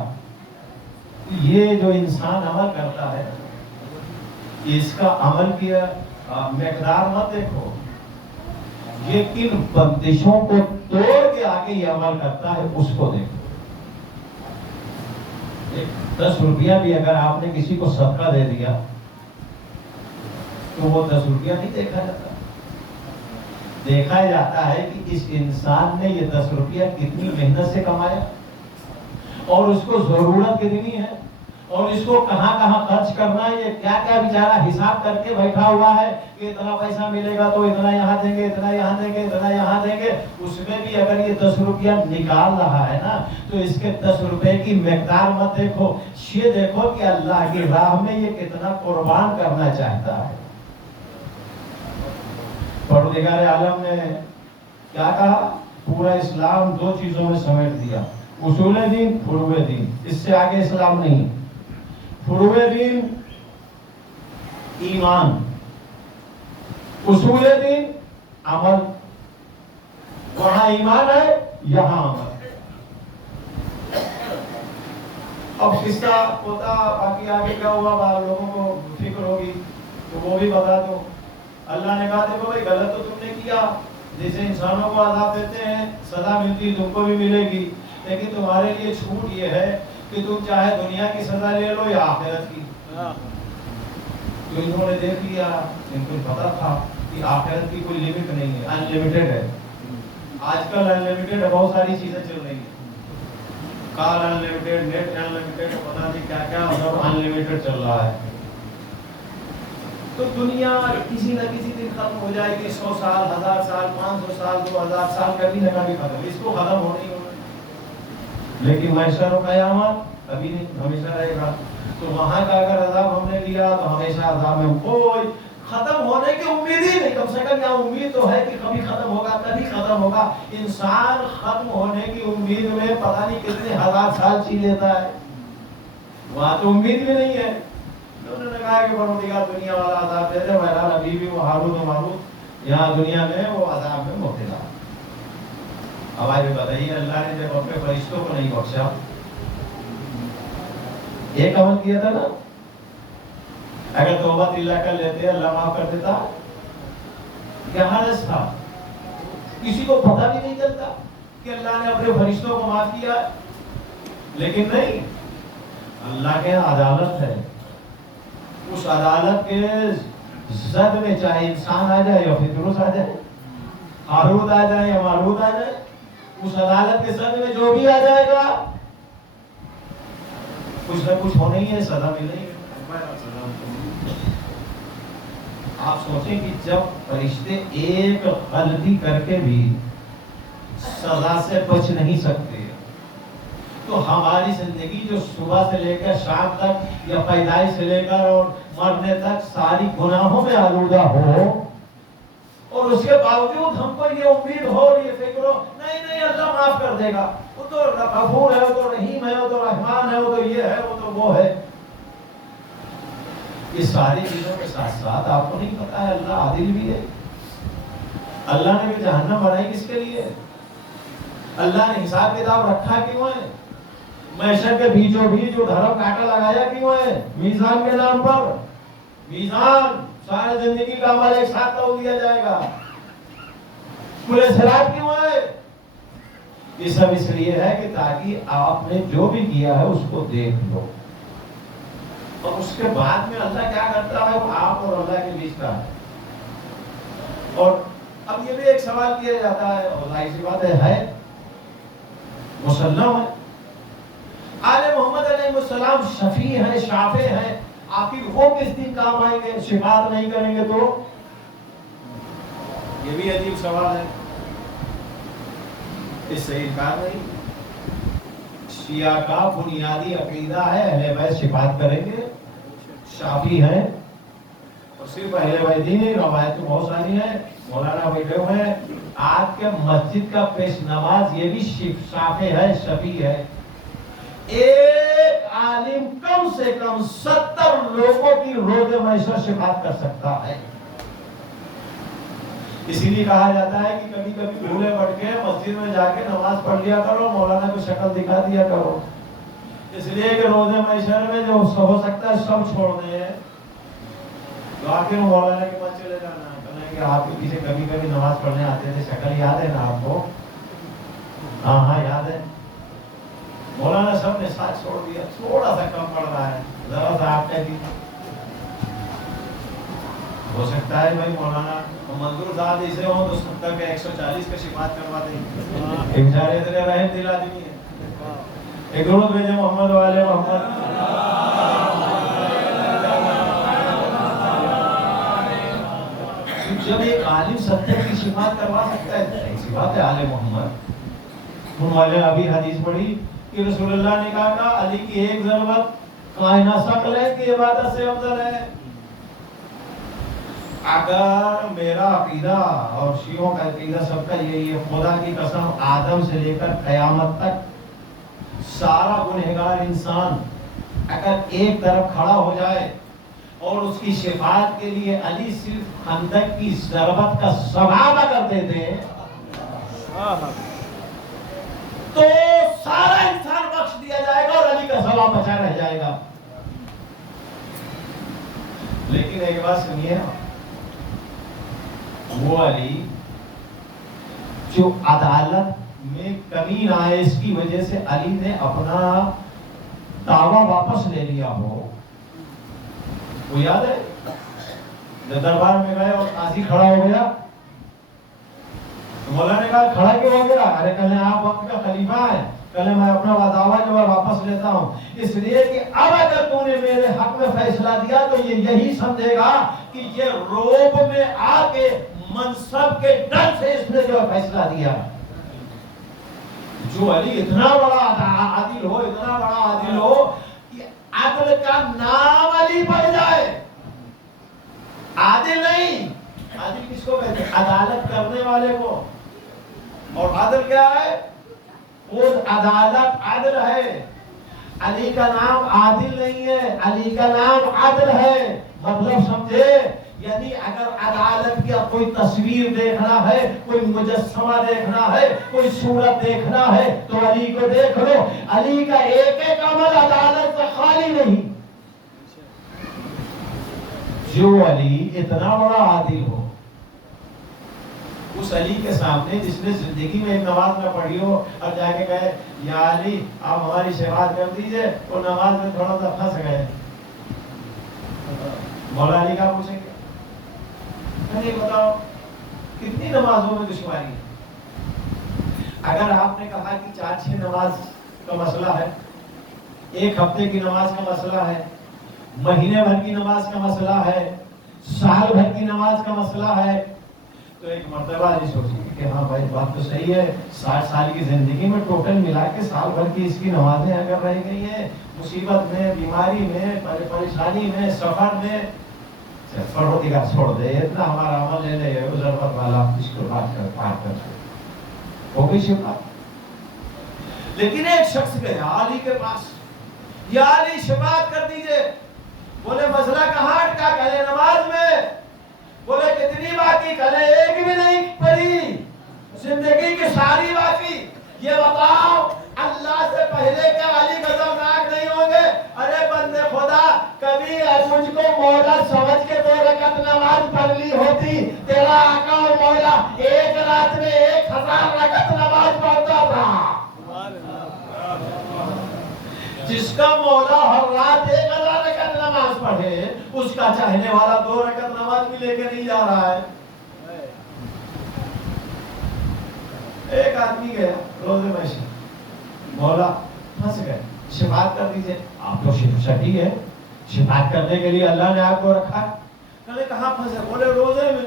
یہ جو انسان عمل کرتا ہے اس کا عمل کی مقدار مت دیکھو، یہ کن بندشوں کو توڑ کے آگے یہ عمل کرتا ہے اس کو دیکھو۔ 10 روپیہ بھی اگر آپ نے کسی کو صدقہ دے دیا تو وہ 10 روپیہ نہیں دیکھا جاتا، دیکھا جاتا ہے کہ اس انسان نے یہ 10 روپیہ کتنی محنت سے کمایا اور اس کو ضرورت کتنی ہے اور اس کو کہاں کہاں خرچ کرنا ہے، یہ کیا کیا بیچارہ حساب کر کے بیٹھا ہوا ہے کہ اتنا پیسہ ملے گا تو اتنا یہاں دیں گے، اتنا یہاں دیں گے، اتنا یہاں دیں گے۔ اس میں بھی اگر یہ 10 روپیہ نکال رہا ہے نا تو اس کے 10 روپے کی مقدار مت دیکھو، یہ دیکھو کہ اللہ کی راہ میں یہ کتنا قربان کرنا چاہتا ہے۔ پروردگار عالم نے کیا کہا؟ پورا اسلام 2 چیزوں میں سمیٹ دیا، اصول دین، فروع دین، اس سے آگے اسلام نہیں۔ فروع دین ایمان، اصول دین عمل، وہاں ایمان ہے یہاں عمل۔ اب قصہ ہوتا باقی آگے کیا ہوا لوگوں کو فکر ہوگی تو وہ بھی بتا دو۔ اللہ نے کہا دیکھو بھائی غلط تو تم نے کیا، جیسے انسانوں کو عذاب دیتے ہیں سزا ملتی تم کو بھی ملے گی، لیکن تمہارے لیے چھوٹ یہ ہے کہ تم چاہے دنیا کی سزا لے لو یا آخرت کی۔ تو انہوں نے دیکھ لیا، ان کو پتا تھا کہ آخرت کی کوئی لمٹ نہیں ہے، ان لمیٹڈ ہے۔ آج کل ان لمیٹڈ ہے، بہت ساری چیزیں چل رہی ہیں، کار ان لمیٹڈ، نیٹ ان لمیٹڈ، پتہ نہیں کیا کیا سب ان لمیٹڈ چل رہا ہے۔ تو دنیا کسی نہ کسی دن ختم ہو جائے گی، 100 سال، 1000 سال، 500 سال، 2000 سال، کبھی نہ کبھی ختم، اس کو ختم ہونا ہی ہونا۔ لیکن محشر و قیامت ابھی نہیں، ہمیشہ رہے گا۔ تو وہاں کا اگر عذاب ہم نے لیا تو ہمیشہ عذاب میں، کوئی ختم ہونے کی امید ہی نہیں۔ کم سے کم یہاں امید تو ہے کہ کبھی ختم ہوگا، کبھی ختم ہوگا۔ انسان ختم ہونے کی امید میں پتہ نہیں کتنے 1000 سال جی لیتا ہے، وہاں تو امید بھی نہیں ہے۔ انہوں نے کہا کہ پروردگار دنیا والا عذاب دے دے، بہرحال ابھی بھی وہ ہاروت و ماروت یہاں دنیا میں وہ عذاب میں مبتلا۔ اب آئیے بتائیے، اللہ نے جب اپنے فرشتوں کو نہیں بخشا، ایک عمل کیا تھا نا، اگر توبہ اللہ کر لیتے اللہ معاف کر دیتا، کیا حالت تھا؟ کسی کو پتہ بھی نہیں چلتا کہ اللہ نے اپنے فرشتوں کو معاف کیا، لیکن نہیں، اللہ کے عدالت ہے۔ اس عدالت کے زد میں چاہے انسان آ جائے یا فطرس آ جائے، ہاروت آ جائے یا ماروت آ جائے، اس عدالت کے زد میں جو بھی آ جائے گا کچھ نہ کچھ ہونا ہی ہے، سزا ملے گی۔ آپ سوچیں کہ جب فرشتے ایک غلطی کر کے بھی سزا سے بچ نہیں سکتے، تو ہماری زندگی جو صبح سے لے کر شام تک یا پیدائش سے لے کر اور مرنے تک ساری گناہوں میں آلودہ ہو، اور اس کے باوجود ہم کو یہ امید ہو، یہ فکر ہو نہیں اللہ معاف کر دے گا، وہ تو غفور ہے، وہ تو رحیم ہے، وہ تو رحمان ہے، وہ تو یہ ہے، وہ تو وہ ہے۔ یہ ساری چیزوں کے ساتھ ساتھ آپ کو نہیں پتا ہے اللہ عادل بھی ہے۔ اللہ نے بھی جہنم بنائی کس کے لیے؟ اللہ نے حساب کتاب رکھا کیوں ہے؟ محشر کے بیچوں بیچ جو دھرم کاٹا لگایا کیوں ہے؟ میزان کے نام پر۔ میزان سارے زندگی کا عمل ایک ساتھ تو دیا جائے گا۔ پورے صراط کیوں ہے؟ یہ سب اس لیے ہے کہ تاکہ آپ نے جو بھی کیا ہے اس کو دیکھ لو، اور اس کے بعد میں اللہ کیا کرتا ہے وہ آپ اور اللہ کے بیچ کا ہے۔ اور اب یہ بھی ایک سوال کیا جاتا ہے، اور ظاہر سی بات ہے مسلم ہے، آل محمد علیہ السلام شفیع ہیں، شافع ہیں، آخر وہ کس دن کام آئیں گے؟ شفاعت نہیں کریں گے تو یہ بھی عجیب سوال ہے، اس سے انکار نہیں۔ شیعہ کا بنیادی عقیدہ ہے اہل بیت شفاعت کریں گے، شافعی ہے، اور صرف اہل بیت ہی نہیں، روایت تو بہت ساری ہیں، مولانا بیٹھے ہوئے ہیں، آپ کے مسجد کا پیش نماز یہ بھی شافعی ہے، شفیع ہے۔ ایک عالم کم سے کم 70 لوگوں کی روز محشر شفاعت کر سکتا ہے۔ اسی لیے کہا جاتا ہے کہ کبھی کبھی بھولے پڑ کے مسجد میں جا کے نماز پڑھ لیا کرو، مولانا کو شکل دکھا دیا کرو، اس لیے کہ روز محشر میں جو ہو سکتا ہے سب چھوڑ دیں، تو آخر مولانا کے پاس چلے جانا، کہ آپ کے پیچھے کبھی کبھی نماز پڑھنے آتے تھے، شکل یاد ہے نا آپ کو؟ ہاں یاد ہے۔ مولانا سب نے ساتھ چھوڑ دیا، تھوڑا سا کم پڑ رہا ہے، ذرا سا آپ کہہ دیجیے۔ ہو سکتا ہے بھائی مولانا منظور صاحب ایسے ہوں تو 70 کے 140 کا شفاعت کروا دیں، ایک بیچارے اتنے رحم دل آدمی ہے۔ ایک درود بھیجے محمد والے محمد۔ جب ایک عالم 70 کی شفاعت کروا سکتا ہے، ایسی بات ہے آل محمد۔ ان والے ابھی حدیث پڑھی کہ رسول اللہ نے کہا علی کی ایک ضربت کائنات ثقل ہے کی عبادت سے افضل ہے۔ اگر میرا عقیدہ اور شیعوں کا عقیدہ سب کا یہی ہے، خدا کی قسم آدم سے لے کر قیامت تک سارا گنہگار انسان اگر ایک طرف کھڑا ہو جائے اور اس کی شفاعت کے لیے علی صرف خندق کی ضربت کا ثواب اگر دے دے تو سارا انسان بخش دیا جائے گا اور علی کا ثواب بچا رہ جائے گا۔ لیکن ایک بات سنیے، وہ علی جو عدالت میں کمی نہ آئے اس کی وجہ سے علی نے اپنا دعویٰ واپس لے لیا ہو، وہ یاد ہے جب دربار میں گئے اور قاضی کھڑا ہو گیا تو مولا نے کہا کھڑا کیوں ہو گیا؟ ارے کہنے آپ وقت کا خلیفہ ہیں، کہنے میں اپنا دعویٰ جو ہے واپس لیتا ہوں، اس لیے کہ اب اگر تو نے میرے حق میں فیصلہ دیا تو یہ یہی سمجھے گا کہ یہ روب میں آ کے منصب کے ڈر سے اس نے جو فیصلہ دیا۔ جو علی اتنا بڑا عادل ہو، اتنا بڑا عادل ہو کہ عدل کا نام علی پڑ جائے، عادل نہیں، عادل کس کو کہتے ہیں؟ عدالت کرنے والے کو، اور عدل کیا ہے؟ وہ عدالت عدل ہے۔ علی کا نام عادل نہیں ہے، علی کا نام عدل ہے، مطلب سمجھے؟ یعنی اگر عدالت کا کوئی تصویر دیکھنا ہے، کوئی مجسمہ دیکھنا ہے، کوئی صورت دیکھنا ہے تو علی کو دیکھ لو، علی کا ایک ایک عمل عدالت سے خالی نہیں۔ جو علی اتنا بڑا عادل ہو، اس علی کے سامنے جس نے زندگی میں ایک نماز نہ پڑھی ہو اور جا کے کہے یا علی آپ ہماری شفاعت کر دیجئے، وہ نماز میں تھوڑا سا پھنس گئے، مولا علی کا پوچھیں گے یہ بتاؤ کتنی نمازوں میں دشواری ہے؟ اگر آپ نے کہا کہ 4-6 نماز کا مسئلہ ہے، ایک ہفتے کی نماز کا مسئلہ ہے، مہینے بھر کی نماز کا مسئلہ ہے، سال بھر کی نماز کا مسئلہ ہے، تو ایک مرتبہ یہ سوچیں کہ ہاں بھائی بات تو صحیح ہے، 60 سال کی زندگی میں ٹوٹل ملا کے سال بھر کی اس کی نمازیں اگر رہ گئی ہیں، مصیبت میں، بیماری میں، پریشانی میں، سفر میں، پروردگار چھوڑ دے، اتنا ہمارا عمل لے لے، وہ ضرورت والا اس کو بات کر پار کر ہو گئی شفاعت۔ لیکن ایک شخص گیا علی کے پاس، یا علی شفاعت کر دیجئے، بولے مسئلہ کہاں اٹکا؟ کہے نماز میں، بولے کتنی باقی؟ کہے ایک بھی نہیں پڑھی، زندگی کی ساری باقی، یہ بتاؤ اللہ سے پہلے کیا علی غضبناک نہیں ہوں گے؟ ارے بندے خدا، کبھی مجھ کو مولا سمجھ کے 2 رکعت نماز پڑھ لی ہوتی، تیرا آقا اور مولا ایک رات میں 1000 رکعت نماز پڑھتا تھا۔ جس کا مولا ہر رات 1000 رکعت نماز پڑھے، اس کا چاہنے والا 2 رکعت نماز بھی لے کے نہیں جا رہا ہے۔ ایک آدمی گیا روزے محشر، مولا پھنس گئے، شفاعت کر دیجئے۔ آپ تو شفیع ہے، شفاعت کرنے کے لیے اللہ نے آپ کو رکھا ہے۔ کہنے کہاں پھنسے؟ بولے روزے میں۔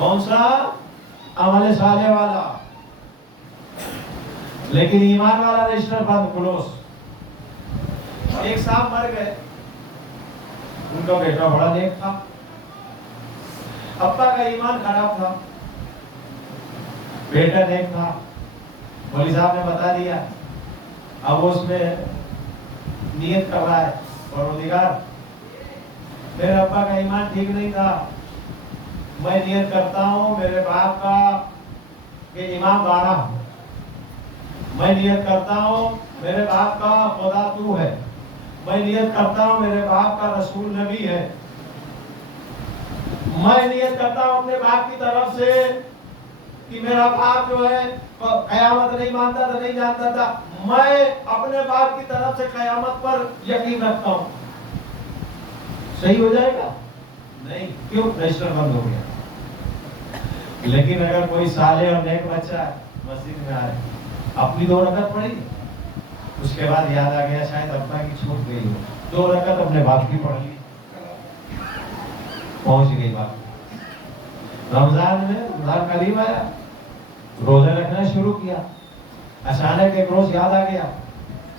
کون سا؟ عمل صالح والا. لیکن ایمان والا رجسٹر بند کلوز. ایک صاحب مر گئے، ان کا بیٹا بڑا نیک تھا، ابا کا ایمان خراب تھا، بیٹا نیک تھا. مولوی صاحب نے بتا دیا. اب اس میں نیت کر رہا ہے، پروردگار میرے ابا کا ایمان ٹھیک نہیں تھا، میں نیت کرتا ہوں میرے باپ کا کہ امام باڑا ہوں، میں نیت کرتا ہوں میرے باپ کا خدا تو ہے، میں نیت کرتا ہوں میرے باپ کا رسول نبی ہے، میں نیت کرتا ہوں اپنے باپ کی طرف سے کہ میرا باپ جو ہے قیامت نہیں مانتا تھا، نہیں جانتا تھا، میں اپنے باپ کی طرف سے قیامت پر یقین رکھتا ہوں. صحیح ہو جائے گا؟ نہیں. کیوں؟ رجسٹر بند ہو گیا. لیکن اگر کوئی صالح اور نیک بچہ ہے، مسجد میں آئے، اپنی 2 رکعت پڑھی، اس کے بعد یاد آ گیا شاید ابا کی چھوٹ گئی ہو، 2 رکعت اپنے باپ کی پڑھ لی، پہنچ گئی بات. رمضان میں رمضان قریب آیا، روزے رکھنا شروع کیا. اچانک ایک روز یاد آ گیا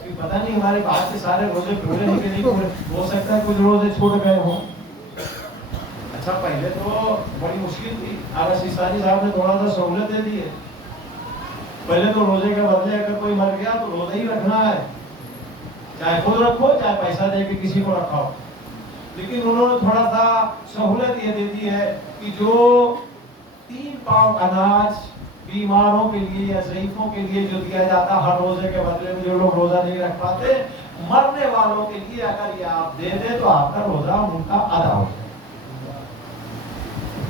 کہ پتہ نہیں ہمارے باپ کے سارے روزے پورے نہیں کہ نہیں پورے، ہو سکتا ہے کچھ روزے چھوٹ گئے ہوں. اچھا پہلے تو بڑی مشکل تھی، آغا سیستانی صاحب نے تھوڑا سا سہولت دے دی ہے. پہلے تو روزے کے بدلے اگر کوئی مر گیا تو روزہ ہی رکھنا ہے، چاہے خود رکھو چاہے پیسہ دے کے کسی کو رکھاؤ. لیکن انہوں نے تھوڑا سا سہولت یہ دے دی ہے کہ جو 3 پاؤ اناج بیماروں کے لیے یا ضعیفوں کے لیے جو دیا جاتا ہر روزے کے بدلے میں، جو لوگ روزہ نہیں رکھ پاتے، مرنے والوں کے لیے اگر یہ آپ دے دیں تو آپ کا روزہ ان کا ادا ہو جائے.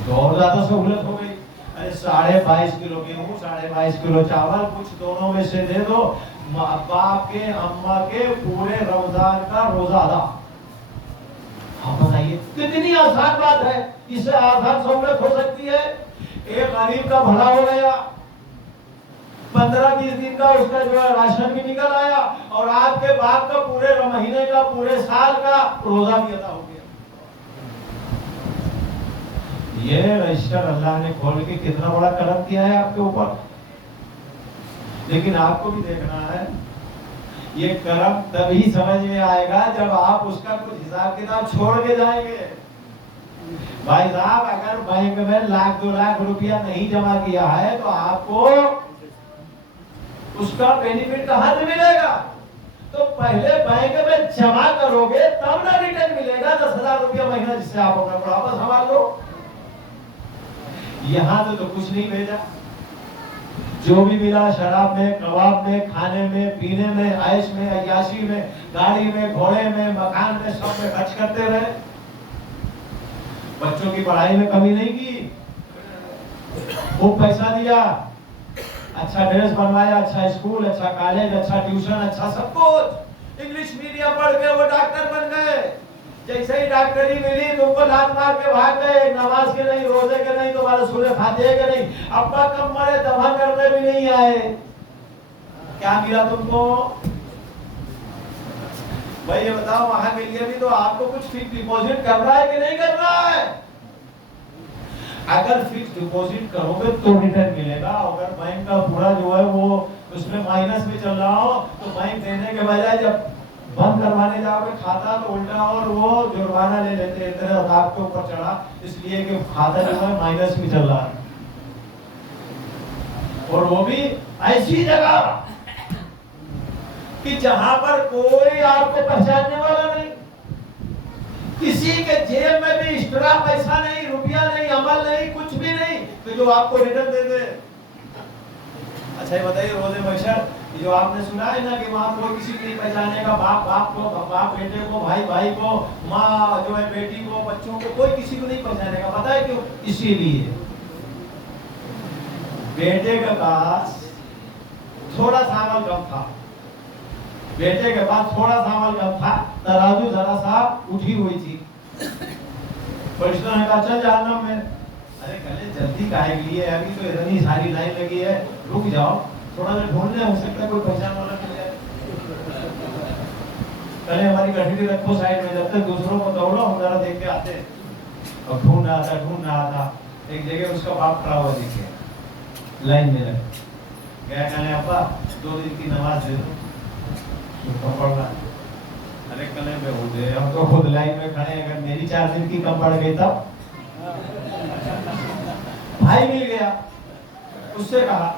تو اور زیادہ سہولت ہو گئی. 22.5 کلو گیہوں، 22.5 کلو چاول، کچھ دونوں میں سے دے دو، باپ کے اماں کے پورے رمضان کا روزہ ادا. آپ بتائیے کتنی آسان بات ہے، اس سے آسان سہولت ہو سکتی ہے؟ ایک غریب کا بھلا ہو گیا، 15-20 دن کا اس کا جو ہے راشن بھی نکل آیا، اور آپ کے باپ کا پورے مہینے کا پورے سال کا روزہ بھی ادا ہو گیا. یہ رجسٹر اللہ نے کھول کے کتنا بڑا کرم کیا ہے آپ کے اوپر. لیکن آپ کو بھی دیکھنا ہے، یہ کرم تبھی سمجھ میں آئے گا جب آپ اس کا کچھ حساب کتاب چھوڑ کے جائیں گے. بھائی صاحب اگر بینک میں 1,00,000-2 لاکھ روپیہ نہیں جمع کیا ہے تو آپ کو اس کا بینیفٹ کہاں سے ملے گا؟ تو پہلے بینک میں جمع کرو گے تب نہ ریٹرن ملے گا 10,000 روپیہ مہینہ جس سے آپ اپنا بڑھاپا سنبھال لو. یہاں تو کچھ نہیں بھیجا، جو بھی ملا شراب میں، کباب میں، کھانے میں، پینے میں، عیش میں، عیاشی میں، گاڑی میں، گھوڑے میں، مکان میں، سب میں خرچ کرتے رہے. بچوں کی پڑھائی میں کمی نہیں کی، خوب پیسہ دیا، اچھا ڈریس بنوایا، اچھا اسکول، اچھا کالج، اچھا ٹیوشن، اچھا سب کچھ. انگلش میڈیم پڑھ کے وہ ڈاکٹر بن گئے. جیسے ہی ڈاکٹری ملی تو ان کو لات مار کے بھاگ گئے، نماز کے نہیں، روزے کے نہیں، تمہارے سورے فاتحے کے نہیں، ابا کم مرے دفع کرنے بھی نہیں آئے. کیا ملا تم کو؟ بھائی یہ بتاؤ وہاں کے لیے بھی تو آپ کو کچھ فکس ڈپوزٹ کر رہا ہے کہ نہیں کر رہا ہے؟ اگر فکس ڈپوزٹ کرو گے تو ریٹرن ملے گا. اگر بینک کا پورا جو ہے وہ اس میں مائنس میں چل رہا ہو تو بینک دینے کے بجائے جب بند کروانے جاؤ گے کھاتا تو الٹا اور وہ جرمانہ لے لیتے ہیں. اتنے آپ کے اوپر چڑھا اس لیے کہ کھاتا جو ہے مائنس میں چل رہا ہے، اور وہ بھی ایسی جگہ کہ جہاں پر کوئی آپ کو پہچاننے والا نہیں، کسی کے جیب میں بھی ایکسٹرا پیسہ نہیں، روپیہ نہیں، عمل نہیں، کچھ بھی نہیں کہ جو آپ کو ریٹرن دے دے. اچھا یہ بتائیے روزے محشر جو آپ نے سنا ہے نا کہ وہاں کوئی کسی کو نہیں پہچانے گا، باپ کو، باپ بیٹے کو، بھائی کو، ماں جو ہے بیٹی کو، بچوں کو، کوئی کسی کو نہیں پہچانے گا. پتہ ہے کیوں؟ اسی لیے بیٹے کے پاس تھوڑا سا عمل کم تھا، بیٹے کے پاس تھوڑا سا عمل کم تھا، ترازو ذرا سا اٹھی ہوئی تھی. فرشتوں نے کہا چل جہنم میں. ارے کلے جلدی کاہے کے لیے؟ ابھی تو اتنی ساری لائن لگی ہے، رک جاؤ تھوڑا سا ڈھونڈ لیں، ہو سکتا ہے کوئی پہچان والا مل جائے. پہلے ہماری گڈی رکھو سائڈ میں، جب تک دوسروں کو دوڑو ہم ذرا دیکھ کے آتے. اور ڈھونڈ رہا تھا ایک جگہ اس کا باپ کھڑا ہوا دیکھے لائن میں لگے گیا, کہنے ابا 2 دن کی نماز دے دو پڑھ رہا. ارے کہنے میں ہو گئے, ہم تو خود لائن میں کھڑے ہیں, اگر میری 4 دن کی کم پڑ گئی تب. بھائی مل گیا, اس سے کہا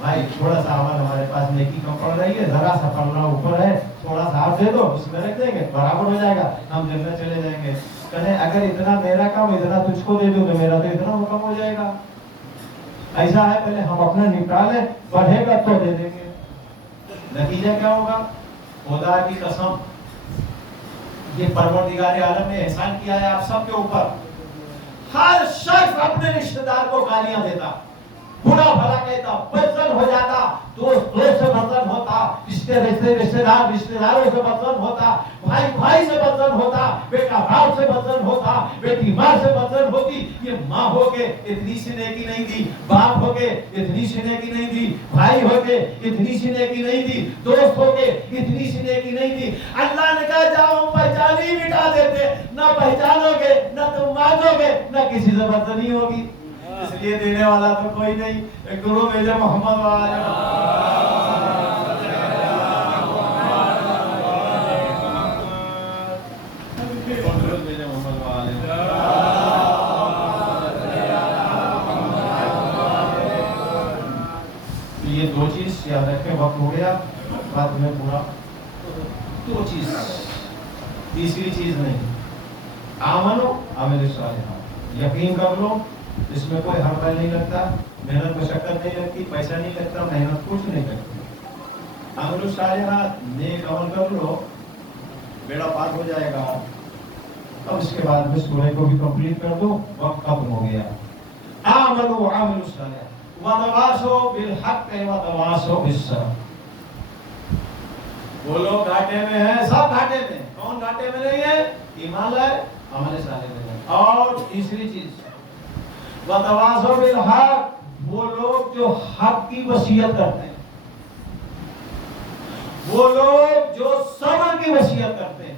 بھائی تھوڑا سا عمل ہمارے پاس نیکی کم پڑ رہی ہے, ذرا سا پڑھنا اوپر ہے, تھوڑا سا آپ دے دو, اس میں رکھ دیں گے, برابر ہو جائے گا, ہم جنت چلے جائیں گے. کہنے اگر اتنا میرا کام اتنا تجھ کو دے دوں تو میرا تو اتنا کم ہو جائے گا. ایسا ہے پہلے ہم اپنا نکالیں, بڑھے گا تو دے دیں گے. نتیجہ کیا ہوگا؟ خدا کی قسم یہ پروردگار عالم نے احسان کیا ہے آپ سب کے اوپر. ہر شخص اپنے رشتہ دار کو گالیاں دیتا, برا بھلا کہتا, بدزن ہو جاتا, دوست سے بدزن ہوتا, رشتہ داروں سے بدزن ہوتا, بھائی سے بدزن ہوتا, بیٹا باپ سے بدزن ہوتا, بیٹی ماں سے بدزن ہوتی. یہ ماں ہو کے اتنی سی نیکی نہیں دی, باپ ہو کے اتنی سی نیکی نہیں دی, بھائی ہو کے اتنی سی نیکی نہیں دی, دوست ہو کے اتنی سی نیکی نہیں دی. اللہ نے کہا جاؤ پہچان ہی مٹا دیتے, نہ پہچانو گے, نہ تم مانگو گے, نہ کسی سے بدزنی ہوگی. اس لیے دینے والا تو کوئی نہیں. ایک گرو بھیجے محمد یہ 2 چیز یاد رکھیں, وقت ہو گیا, بعد میں پورا 2 چیز, تیسری چیز نہیں. آمنو عمل صالحہ, یقین کر لو, اس میں کوئی ہڑبڑ نہیں لگتا, محنت مشقت نہیں لگتی, پیسہ نہیں لگتا, محنت کچھ نہیں لگتی. عمل صالحہ, نیک عمل کر لو, بیڑا پار ہو جائے گا. اب اس کے بعد میں سورہ کو بھی کمپلیٹ کر دو, وقت ختم ہو گیا. آمنوا وعملوا الصالحات وتواصوا بالحق وتواصوا بالصبر. وہ لوگ گھاٹے میں ہیں, سب گھاٹے میں. کون گھاٹے میں نہیں ہے؟ ایمان لائے, عمل صالح میں. اور تیسری چیز وتواصوا بالحق, وہ لوگ جو حق کی وصیت کرتے ہیں, وہ لوگ جو صبر کی وصیت کرتے ہیں.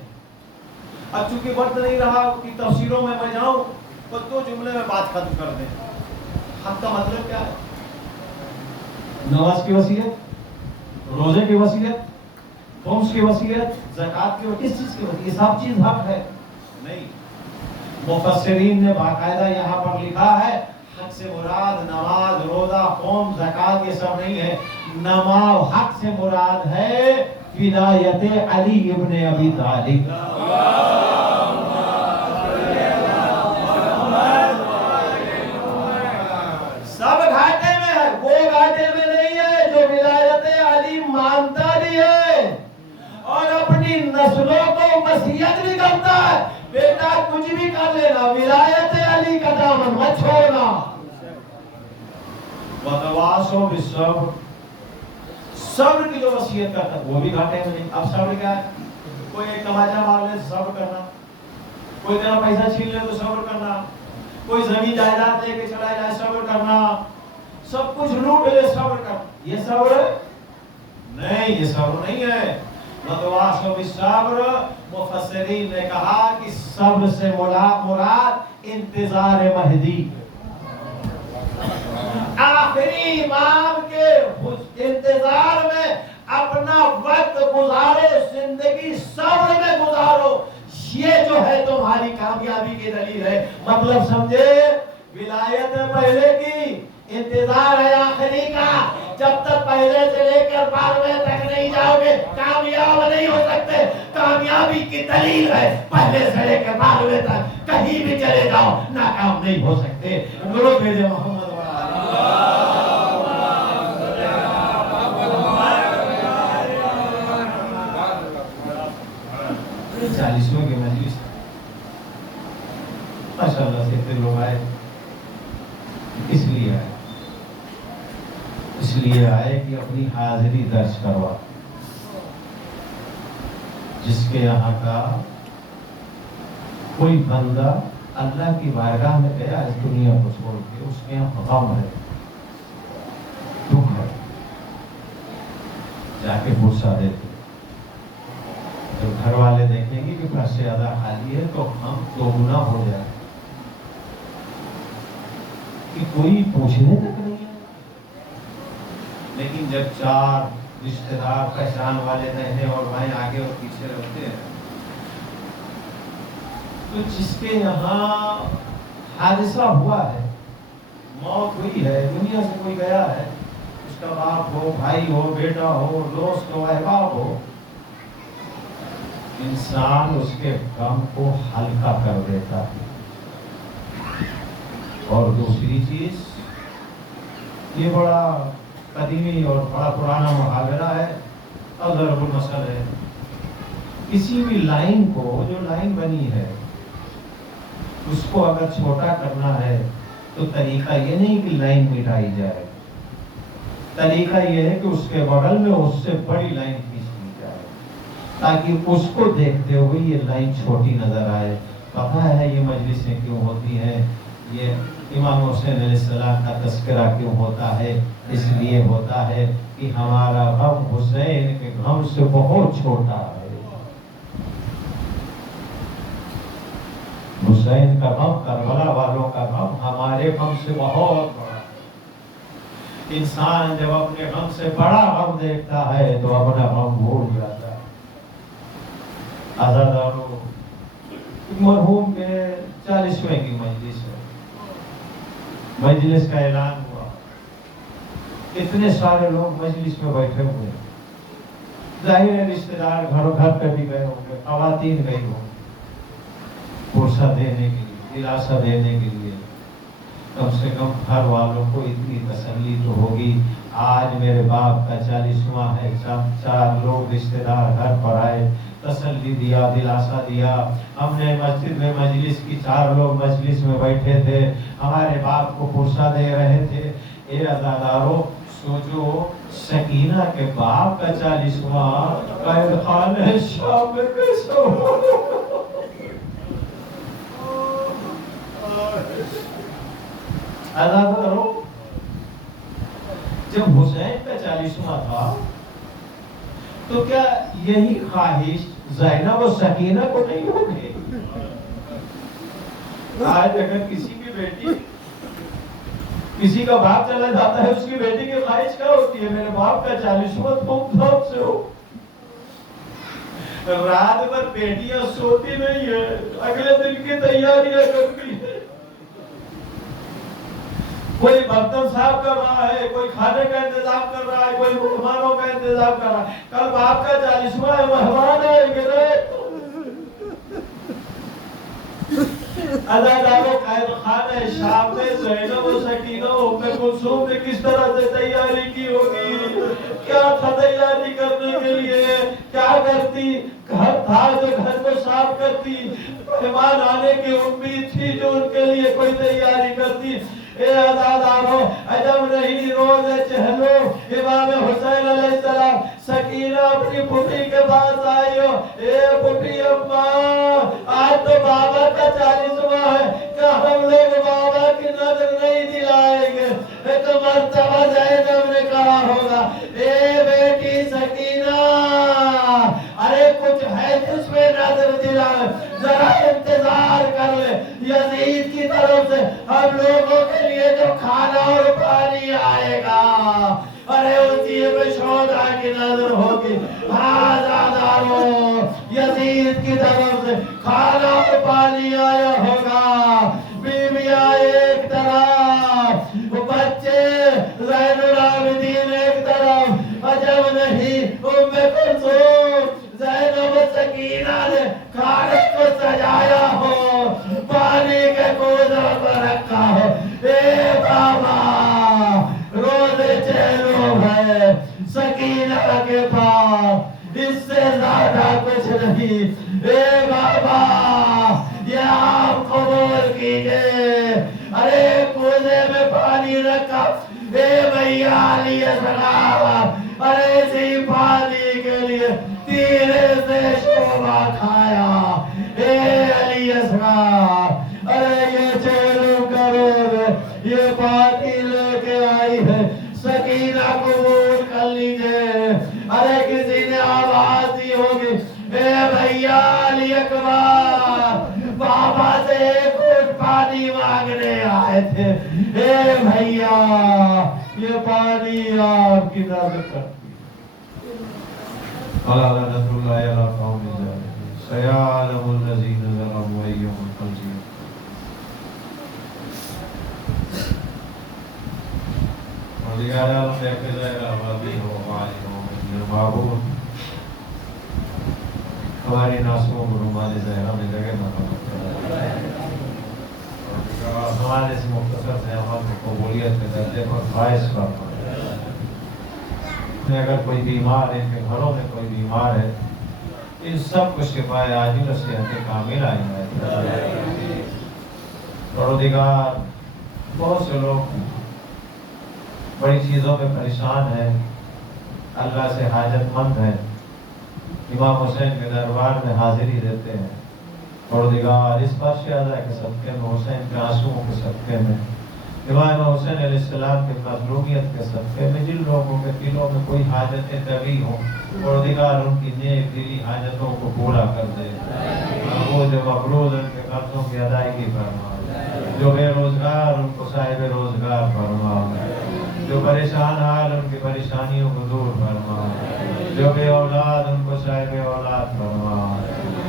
اب چونکہ وقت نہیں رہا کہ تفسیروں میں میں جاؤں تو 2 جملے میں بات ختم کر دیں. حق کا مطلب کیا ہے؟ نماز کی وصیت, روزے کی وصیت, خمس کی وصیت, زکات کی وصیت, کس چیز کی وصیت؟ یہ سب چیز حق ہے نہیں. مفسرین نے باقاعدہ یہاں پر لکھا ہے حق سے مراد نماز, روزہ, خمس, زکات یہ سب نہیں ہے. نماز حق سے مراد ہے ولایت علی ابن ابی طالب. سب گھاٹے میں ہے, وہ گھاٹے میں نہیں ہے جو ولایت علی مانتا بھی ہے اور اپنی نسلوں کو وصیت بھی کرتا ہے, بیٹا کچھ بھی کر لینا, ولایت علی کا دامن مت چھوڑنا. وتواصوا بالصبر, صبر کی جو وصیت کرتا ہے وہ بھی گھاٹے میں نہیں. اب صبر کیا ہے؟ کوئی ایک تماچا مار لے تو صبر کرنا, کوئی تیرا پیسہ چھین لے تو صبر کرنا, کوئی زمین جائیداد لے کے چلا جائے صبر کرنا, سب کچھ لوٹ لے صبر کرنا. یہ صبر نہیں, یہ صبر نہیں ہے. وتواصوا بالصبر, مفسرین نے کہا کہ صبر سے مراد انتظار مہدی, آخری امام کے انتظار میں اپنا وقت گزارو, زندگی صبر میں گزارو. یہ جو ہے تمہاری کامیابی کی دلیل ہے. مطلب سمجھے, ولایت پہلے کی, انتظار ہے آخری کا. جب تک پہلے سے لے کر 12ویں تک نہیں جاؤ گے کامیاب نہیں ہو سکتے. کامیابی کی دلیل ہے پہلے سے لے کر 12ویں تک کہیں بھی چلے جاؤ ناکام نہیں ہو سکتے. گرو بھیجے محمد 40ویں کی مجلس ماشاءاللہ سے اتنے لوگ آئے. اس لیے آئے کہ اپنی حاضری درج کروا. جس کے یہاں کا کوئی بندہ اللہ کی بارگاہ میں گیا اس دنیا کو چھوڑ کے, اس کے یہاں غم ہے, دکھ ہے, جا کے غصہ دیتے. جب گھر والے دیکھیں گے کہ فرش ادا خالی ہے تو ہم دوگنا ہو جائے. کہ کوئی پوچھنے تک نہیں ہے. لیکن جب 4 رشتے دار پہچان والے رہتے اور بھائی آگے اور پیچھے رہتے ہیں، تو جس کے یہاں حادثہ ہوا ہے، موت ہوئی ہے، دنیا سے کوئی گیا ہے، اس کا باپ ہو، بھائی ہو، بیٹا ہو، دوست ہو، احباب ہو، انسان اس کے غم کو ہلکا کر دیتا ہے. اور دوسری چیز، یہ بڑا قدیمی اور بڑا پرانا محاورہ ہے، اضرب المثل ہے. کسی بھی لائن کو، جو لائن بنی ہے، اس کو اگر چھوٹا کرنا ہے تو طریقہ یہ نہیں کہ لائن مٹائی جائے، طریقہ یہ ہے کہ اس کے بغل میں اس سے بڑی لائن کھینچ لی جائے تاکہ اس کو دیکھتے ہوئے یہ لائن چھوٹی نظر آئے. پتہ ہے یہ مجلسیں کیوں ہوتی ہیں؟ یہ امام حسین علیہ السلام کا تذکرہ کیوں ہوتا ہے؟ اس لیے ہوتا ہے کہ ہمارا غم حسین کے غم سے بہت چھوٹا ہے. حسین کا غم، کربلا والوں کا غم ہمارے غم سے بہت بڑا. انسان جب اپنے غم سے بڑا غم دیکھتا ہے تو اپنا غم بھول جاتا ہے. عزادارو، مرحوم کے 40ویں کی مجلس ہے. مجلس کا اعلان ہوا، اتنے سارے لوگ مجلس میں بیٹھے ہوئے. ظاہر ہے رشتے دار گھر پہ بھی گئے ہوں گے، خواتین گئی ہوں گے فرصت دینے کے لیے، دلاسا دینے کے لیے. کم سے کم گھر والوں کو اتنی تسلی تو ہوگی، آج میرے باپ کا 40واں ہے. 4 لوگ رشتے دار گھر پر آئے، تسلی دیا، دلاسا دیا. ہم نے مسجد میں مجلس کی، 4 لوگ مجلس میں بیٹھے تھے، ہمارے باپ کو فرصت دے رہے تھے. اے عزادارو، سوچو سکینہ کے باپ کا 40واں قید خانہ شام میں کیسے ہو. عزادارو، جب حسین کا 40واں تھا تو کیا یہی خواہش زینب و سکینہ کو نہیں ہوگی؟ آج اگر کسی کی بیٹی، کسی کا باپ چلا جاتا ہے، اس کی بیٹی کی خواہش کیا ہوتی ہے؟ میرے باپ کا 40واں دھوم دھام سے ہو. رات بھر بیٹیاں سوتی نہیں ہے، اگلے دن کی تیاریاں کرتی ہے. کوئی برتن صاف کر رہا ہے، کوئی کھانے کا انتظام کر رہا ہے، کوئی مہمانوں کا انتظام کر رہا ہے. کل باپ کا 40واں ہے، مہمان آئیں گے. عزادارو، قید خانہ شام میں زینب و سکینہ و ام کلثوم نے کس طرح سے تیاری کی ہوگی؟ کیا تھا تیاری کرنے کے لیے؟ کیا کرتی؟ گھر تھا جو گھر کو صاف کرتی، مہمان آنے کی امید تھی جو ان کے لیے کوئی تیاری کرتی. اے عزادارو، عجب نہیں روز چہلو امام حسین علیہ السلام. سکینہ اپنی پھوپھی کے پاس آئی ہو، اے پھوپھی اماں، آج تو بابا کا 40واں ہے، کیا ہم لوگ بابا کی نظر نہیں دلائیں گے؟ ایک مرتبہ زینب نے کہا ہوگا، اے بیٹی سکینہ، ارے کچھ ہے جس میں نظر دلائے، ذرا انتظار کر لے. یزید کی طرف سے ہم لوگوں کے لیے جو کھانا اور پانی آئے گا، ارے اسی میں شودا کی نظر ہوگی. عزادارو، یزید کی طرف سے کھانا اور پانی آیا ہوگا، بیویاں ایک طرف، بچے زین العابدین ایک طرف. عجب نہیں، ام کلثوم، زینب و سکینہ نے کھانے کو سجایا ہو، پانی کے کوزوں کو رکھا ہو. اے بابا، روزے چہلو ہے سکینہ کے پاس، اس سے زیادہ کچھ نہیں. اے بابا، یہ آپ قبول کیجئے. ارے کوزے میں پانی رکھا. اے بھیا علی اصغر، ارے اسی پانی کے لیے تیرے سے شعبہ کھایا. اے علی اصغر، ارے یہ چہلو کرو، یہ پانی لے کے آئی ہے، سکینہ قبول کر لیجئے. ارے کسی نے آواز دی ہوگی، اے بھیا علی اکبر، بابا سے ایک گھونٹ پانی مانگنے آئے تھے. اے بھیا یہ پانی آپ کی نظر کرتی اللہ لعنت اللہ علی قوم الظالمین سیعلم الذین ظلموا ای منقلبون اور دیگر عالم دیکھتے جائے گا وابی ہو مالی ہو معبود ہماری ناسوں کو رومانے زہرہ میں جگہ مقام ہمارے اس مختصر سے عمل کو قبولیت کے درجے پر فائز کرنا اگر کوئی بیمار ہے ان کے گھروں میں کوئی بیمار ہے ان سب کو شفاء عاجل و صحت کامل آئی ہے پروردگار بہت سے لوگ بڑی چیزوں پہ پریشان ہیں اللہ سے حاجت مند ہیں امام حسین کے دربار میں حاضری دیتے ہیں پروردگار اس پر شہزادہ کے صدقے میں حسین کے آنسوؤں کے صدقے میں امام حسین علیہ السلام کی مظلومیت کے صدقے میں جن لوگوں کے دلوں میں کوئی حاجتیں دبی ہوں پروردگار ان کی نیک دلی حاجتوں کو پورا کر دے وہ جو مقروض ان کے قرضوں کی ادائیگی فرما جو بے روزگار ان کو صاحب روزگار فرما جو پریشان حال ان کی پریشانیوں کو دور فرما جو بے اولاد ان کو صاحب اولاد فرما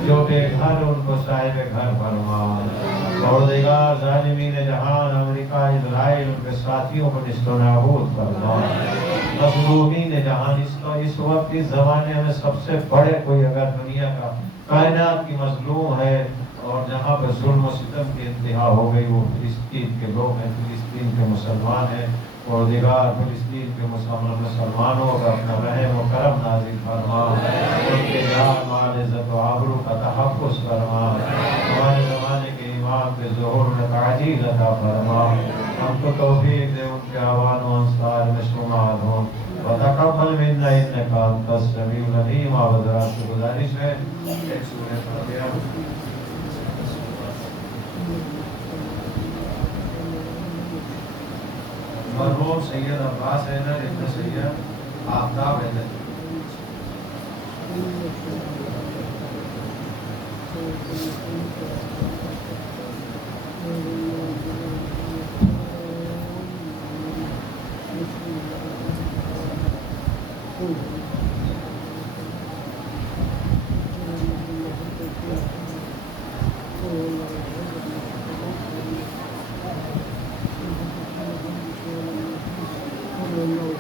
جو بے گھر ان کو صاحب گھر فرما پروردگار ظالمین جہان امریکہ اسرائیل ان کے ساتھیوں کو نشت و نابود فرما مظلومین جہان اس وقت اس زمانے میں سب سے بڑے کوئی اگر دنیا کا کائنات کی مظلوم ہے اور جہاں پر ظلم و ستم کی انتہا ہو گئی وہ فلسطین کے لوگ ہیں فلسطین کے مسلمان ہیں پروردگار فلسطین کے مسلمانوں کا اپنا رحم و کرم نازل فرما ان کے جان مال عزت و آبرو کا تحفظ فرما ہمارے زمانے کے امام کے ظہور میں تعجیل عطا فرما ہم کو توفیق دے ان کے آوان و انصار میں شمار ہوں وتقبل منا انك انت السميع العليم حضرات سے گزارش ہے ایک سورہ فاتحہ مرحوم سید عباس حیدر ابن سید آفتاب حیدر No.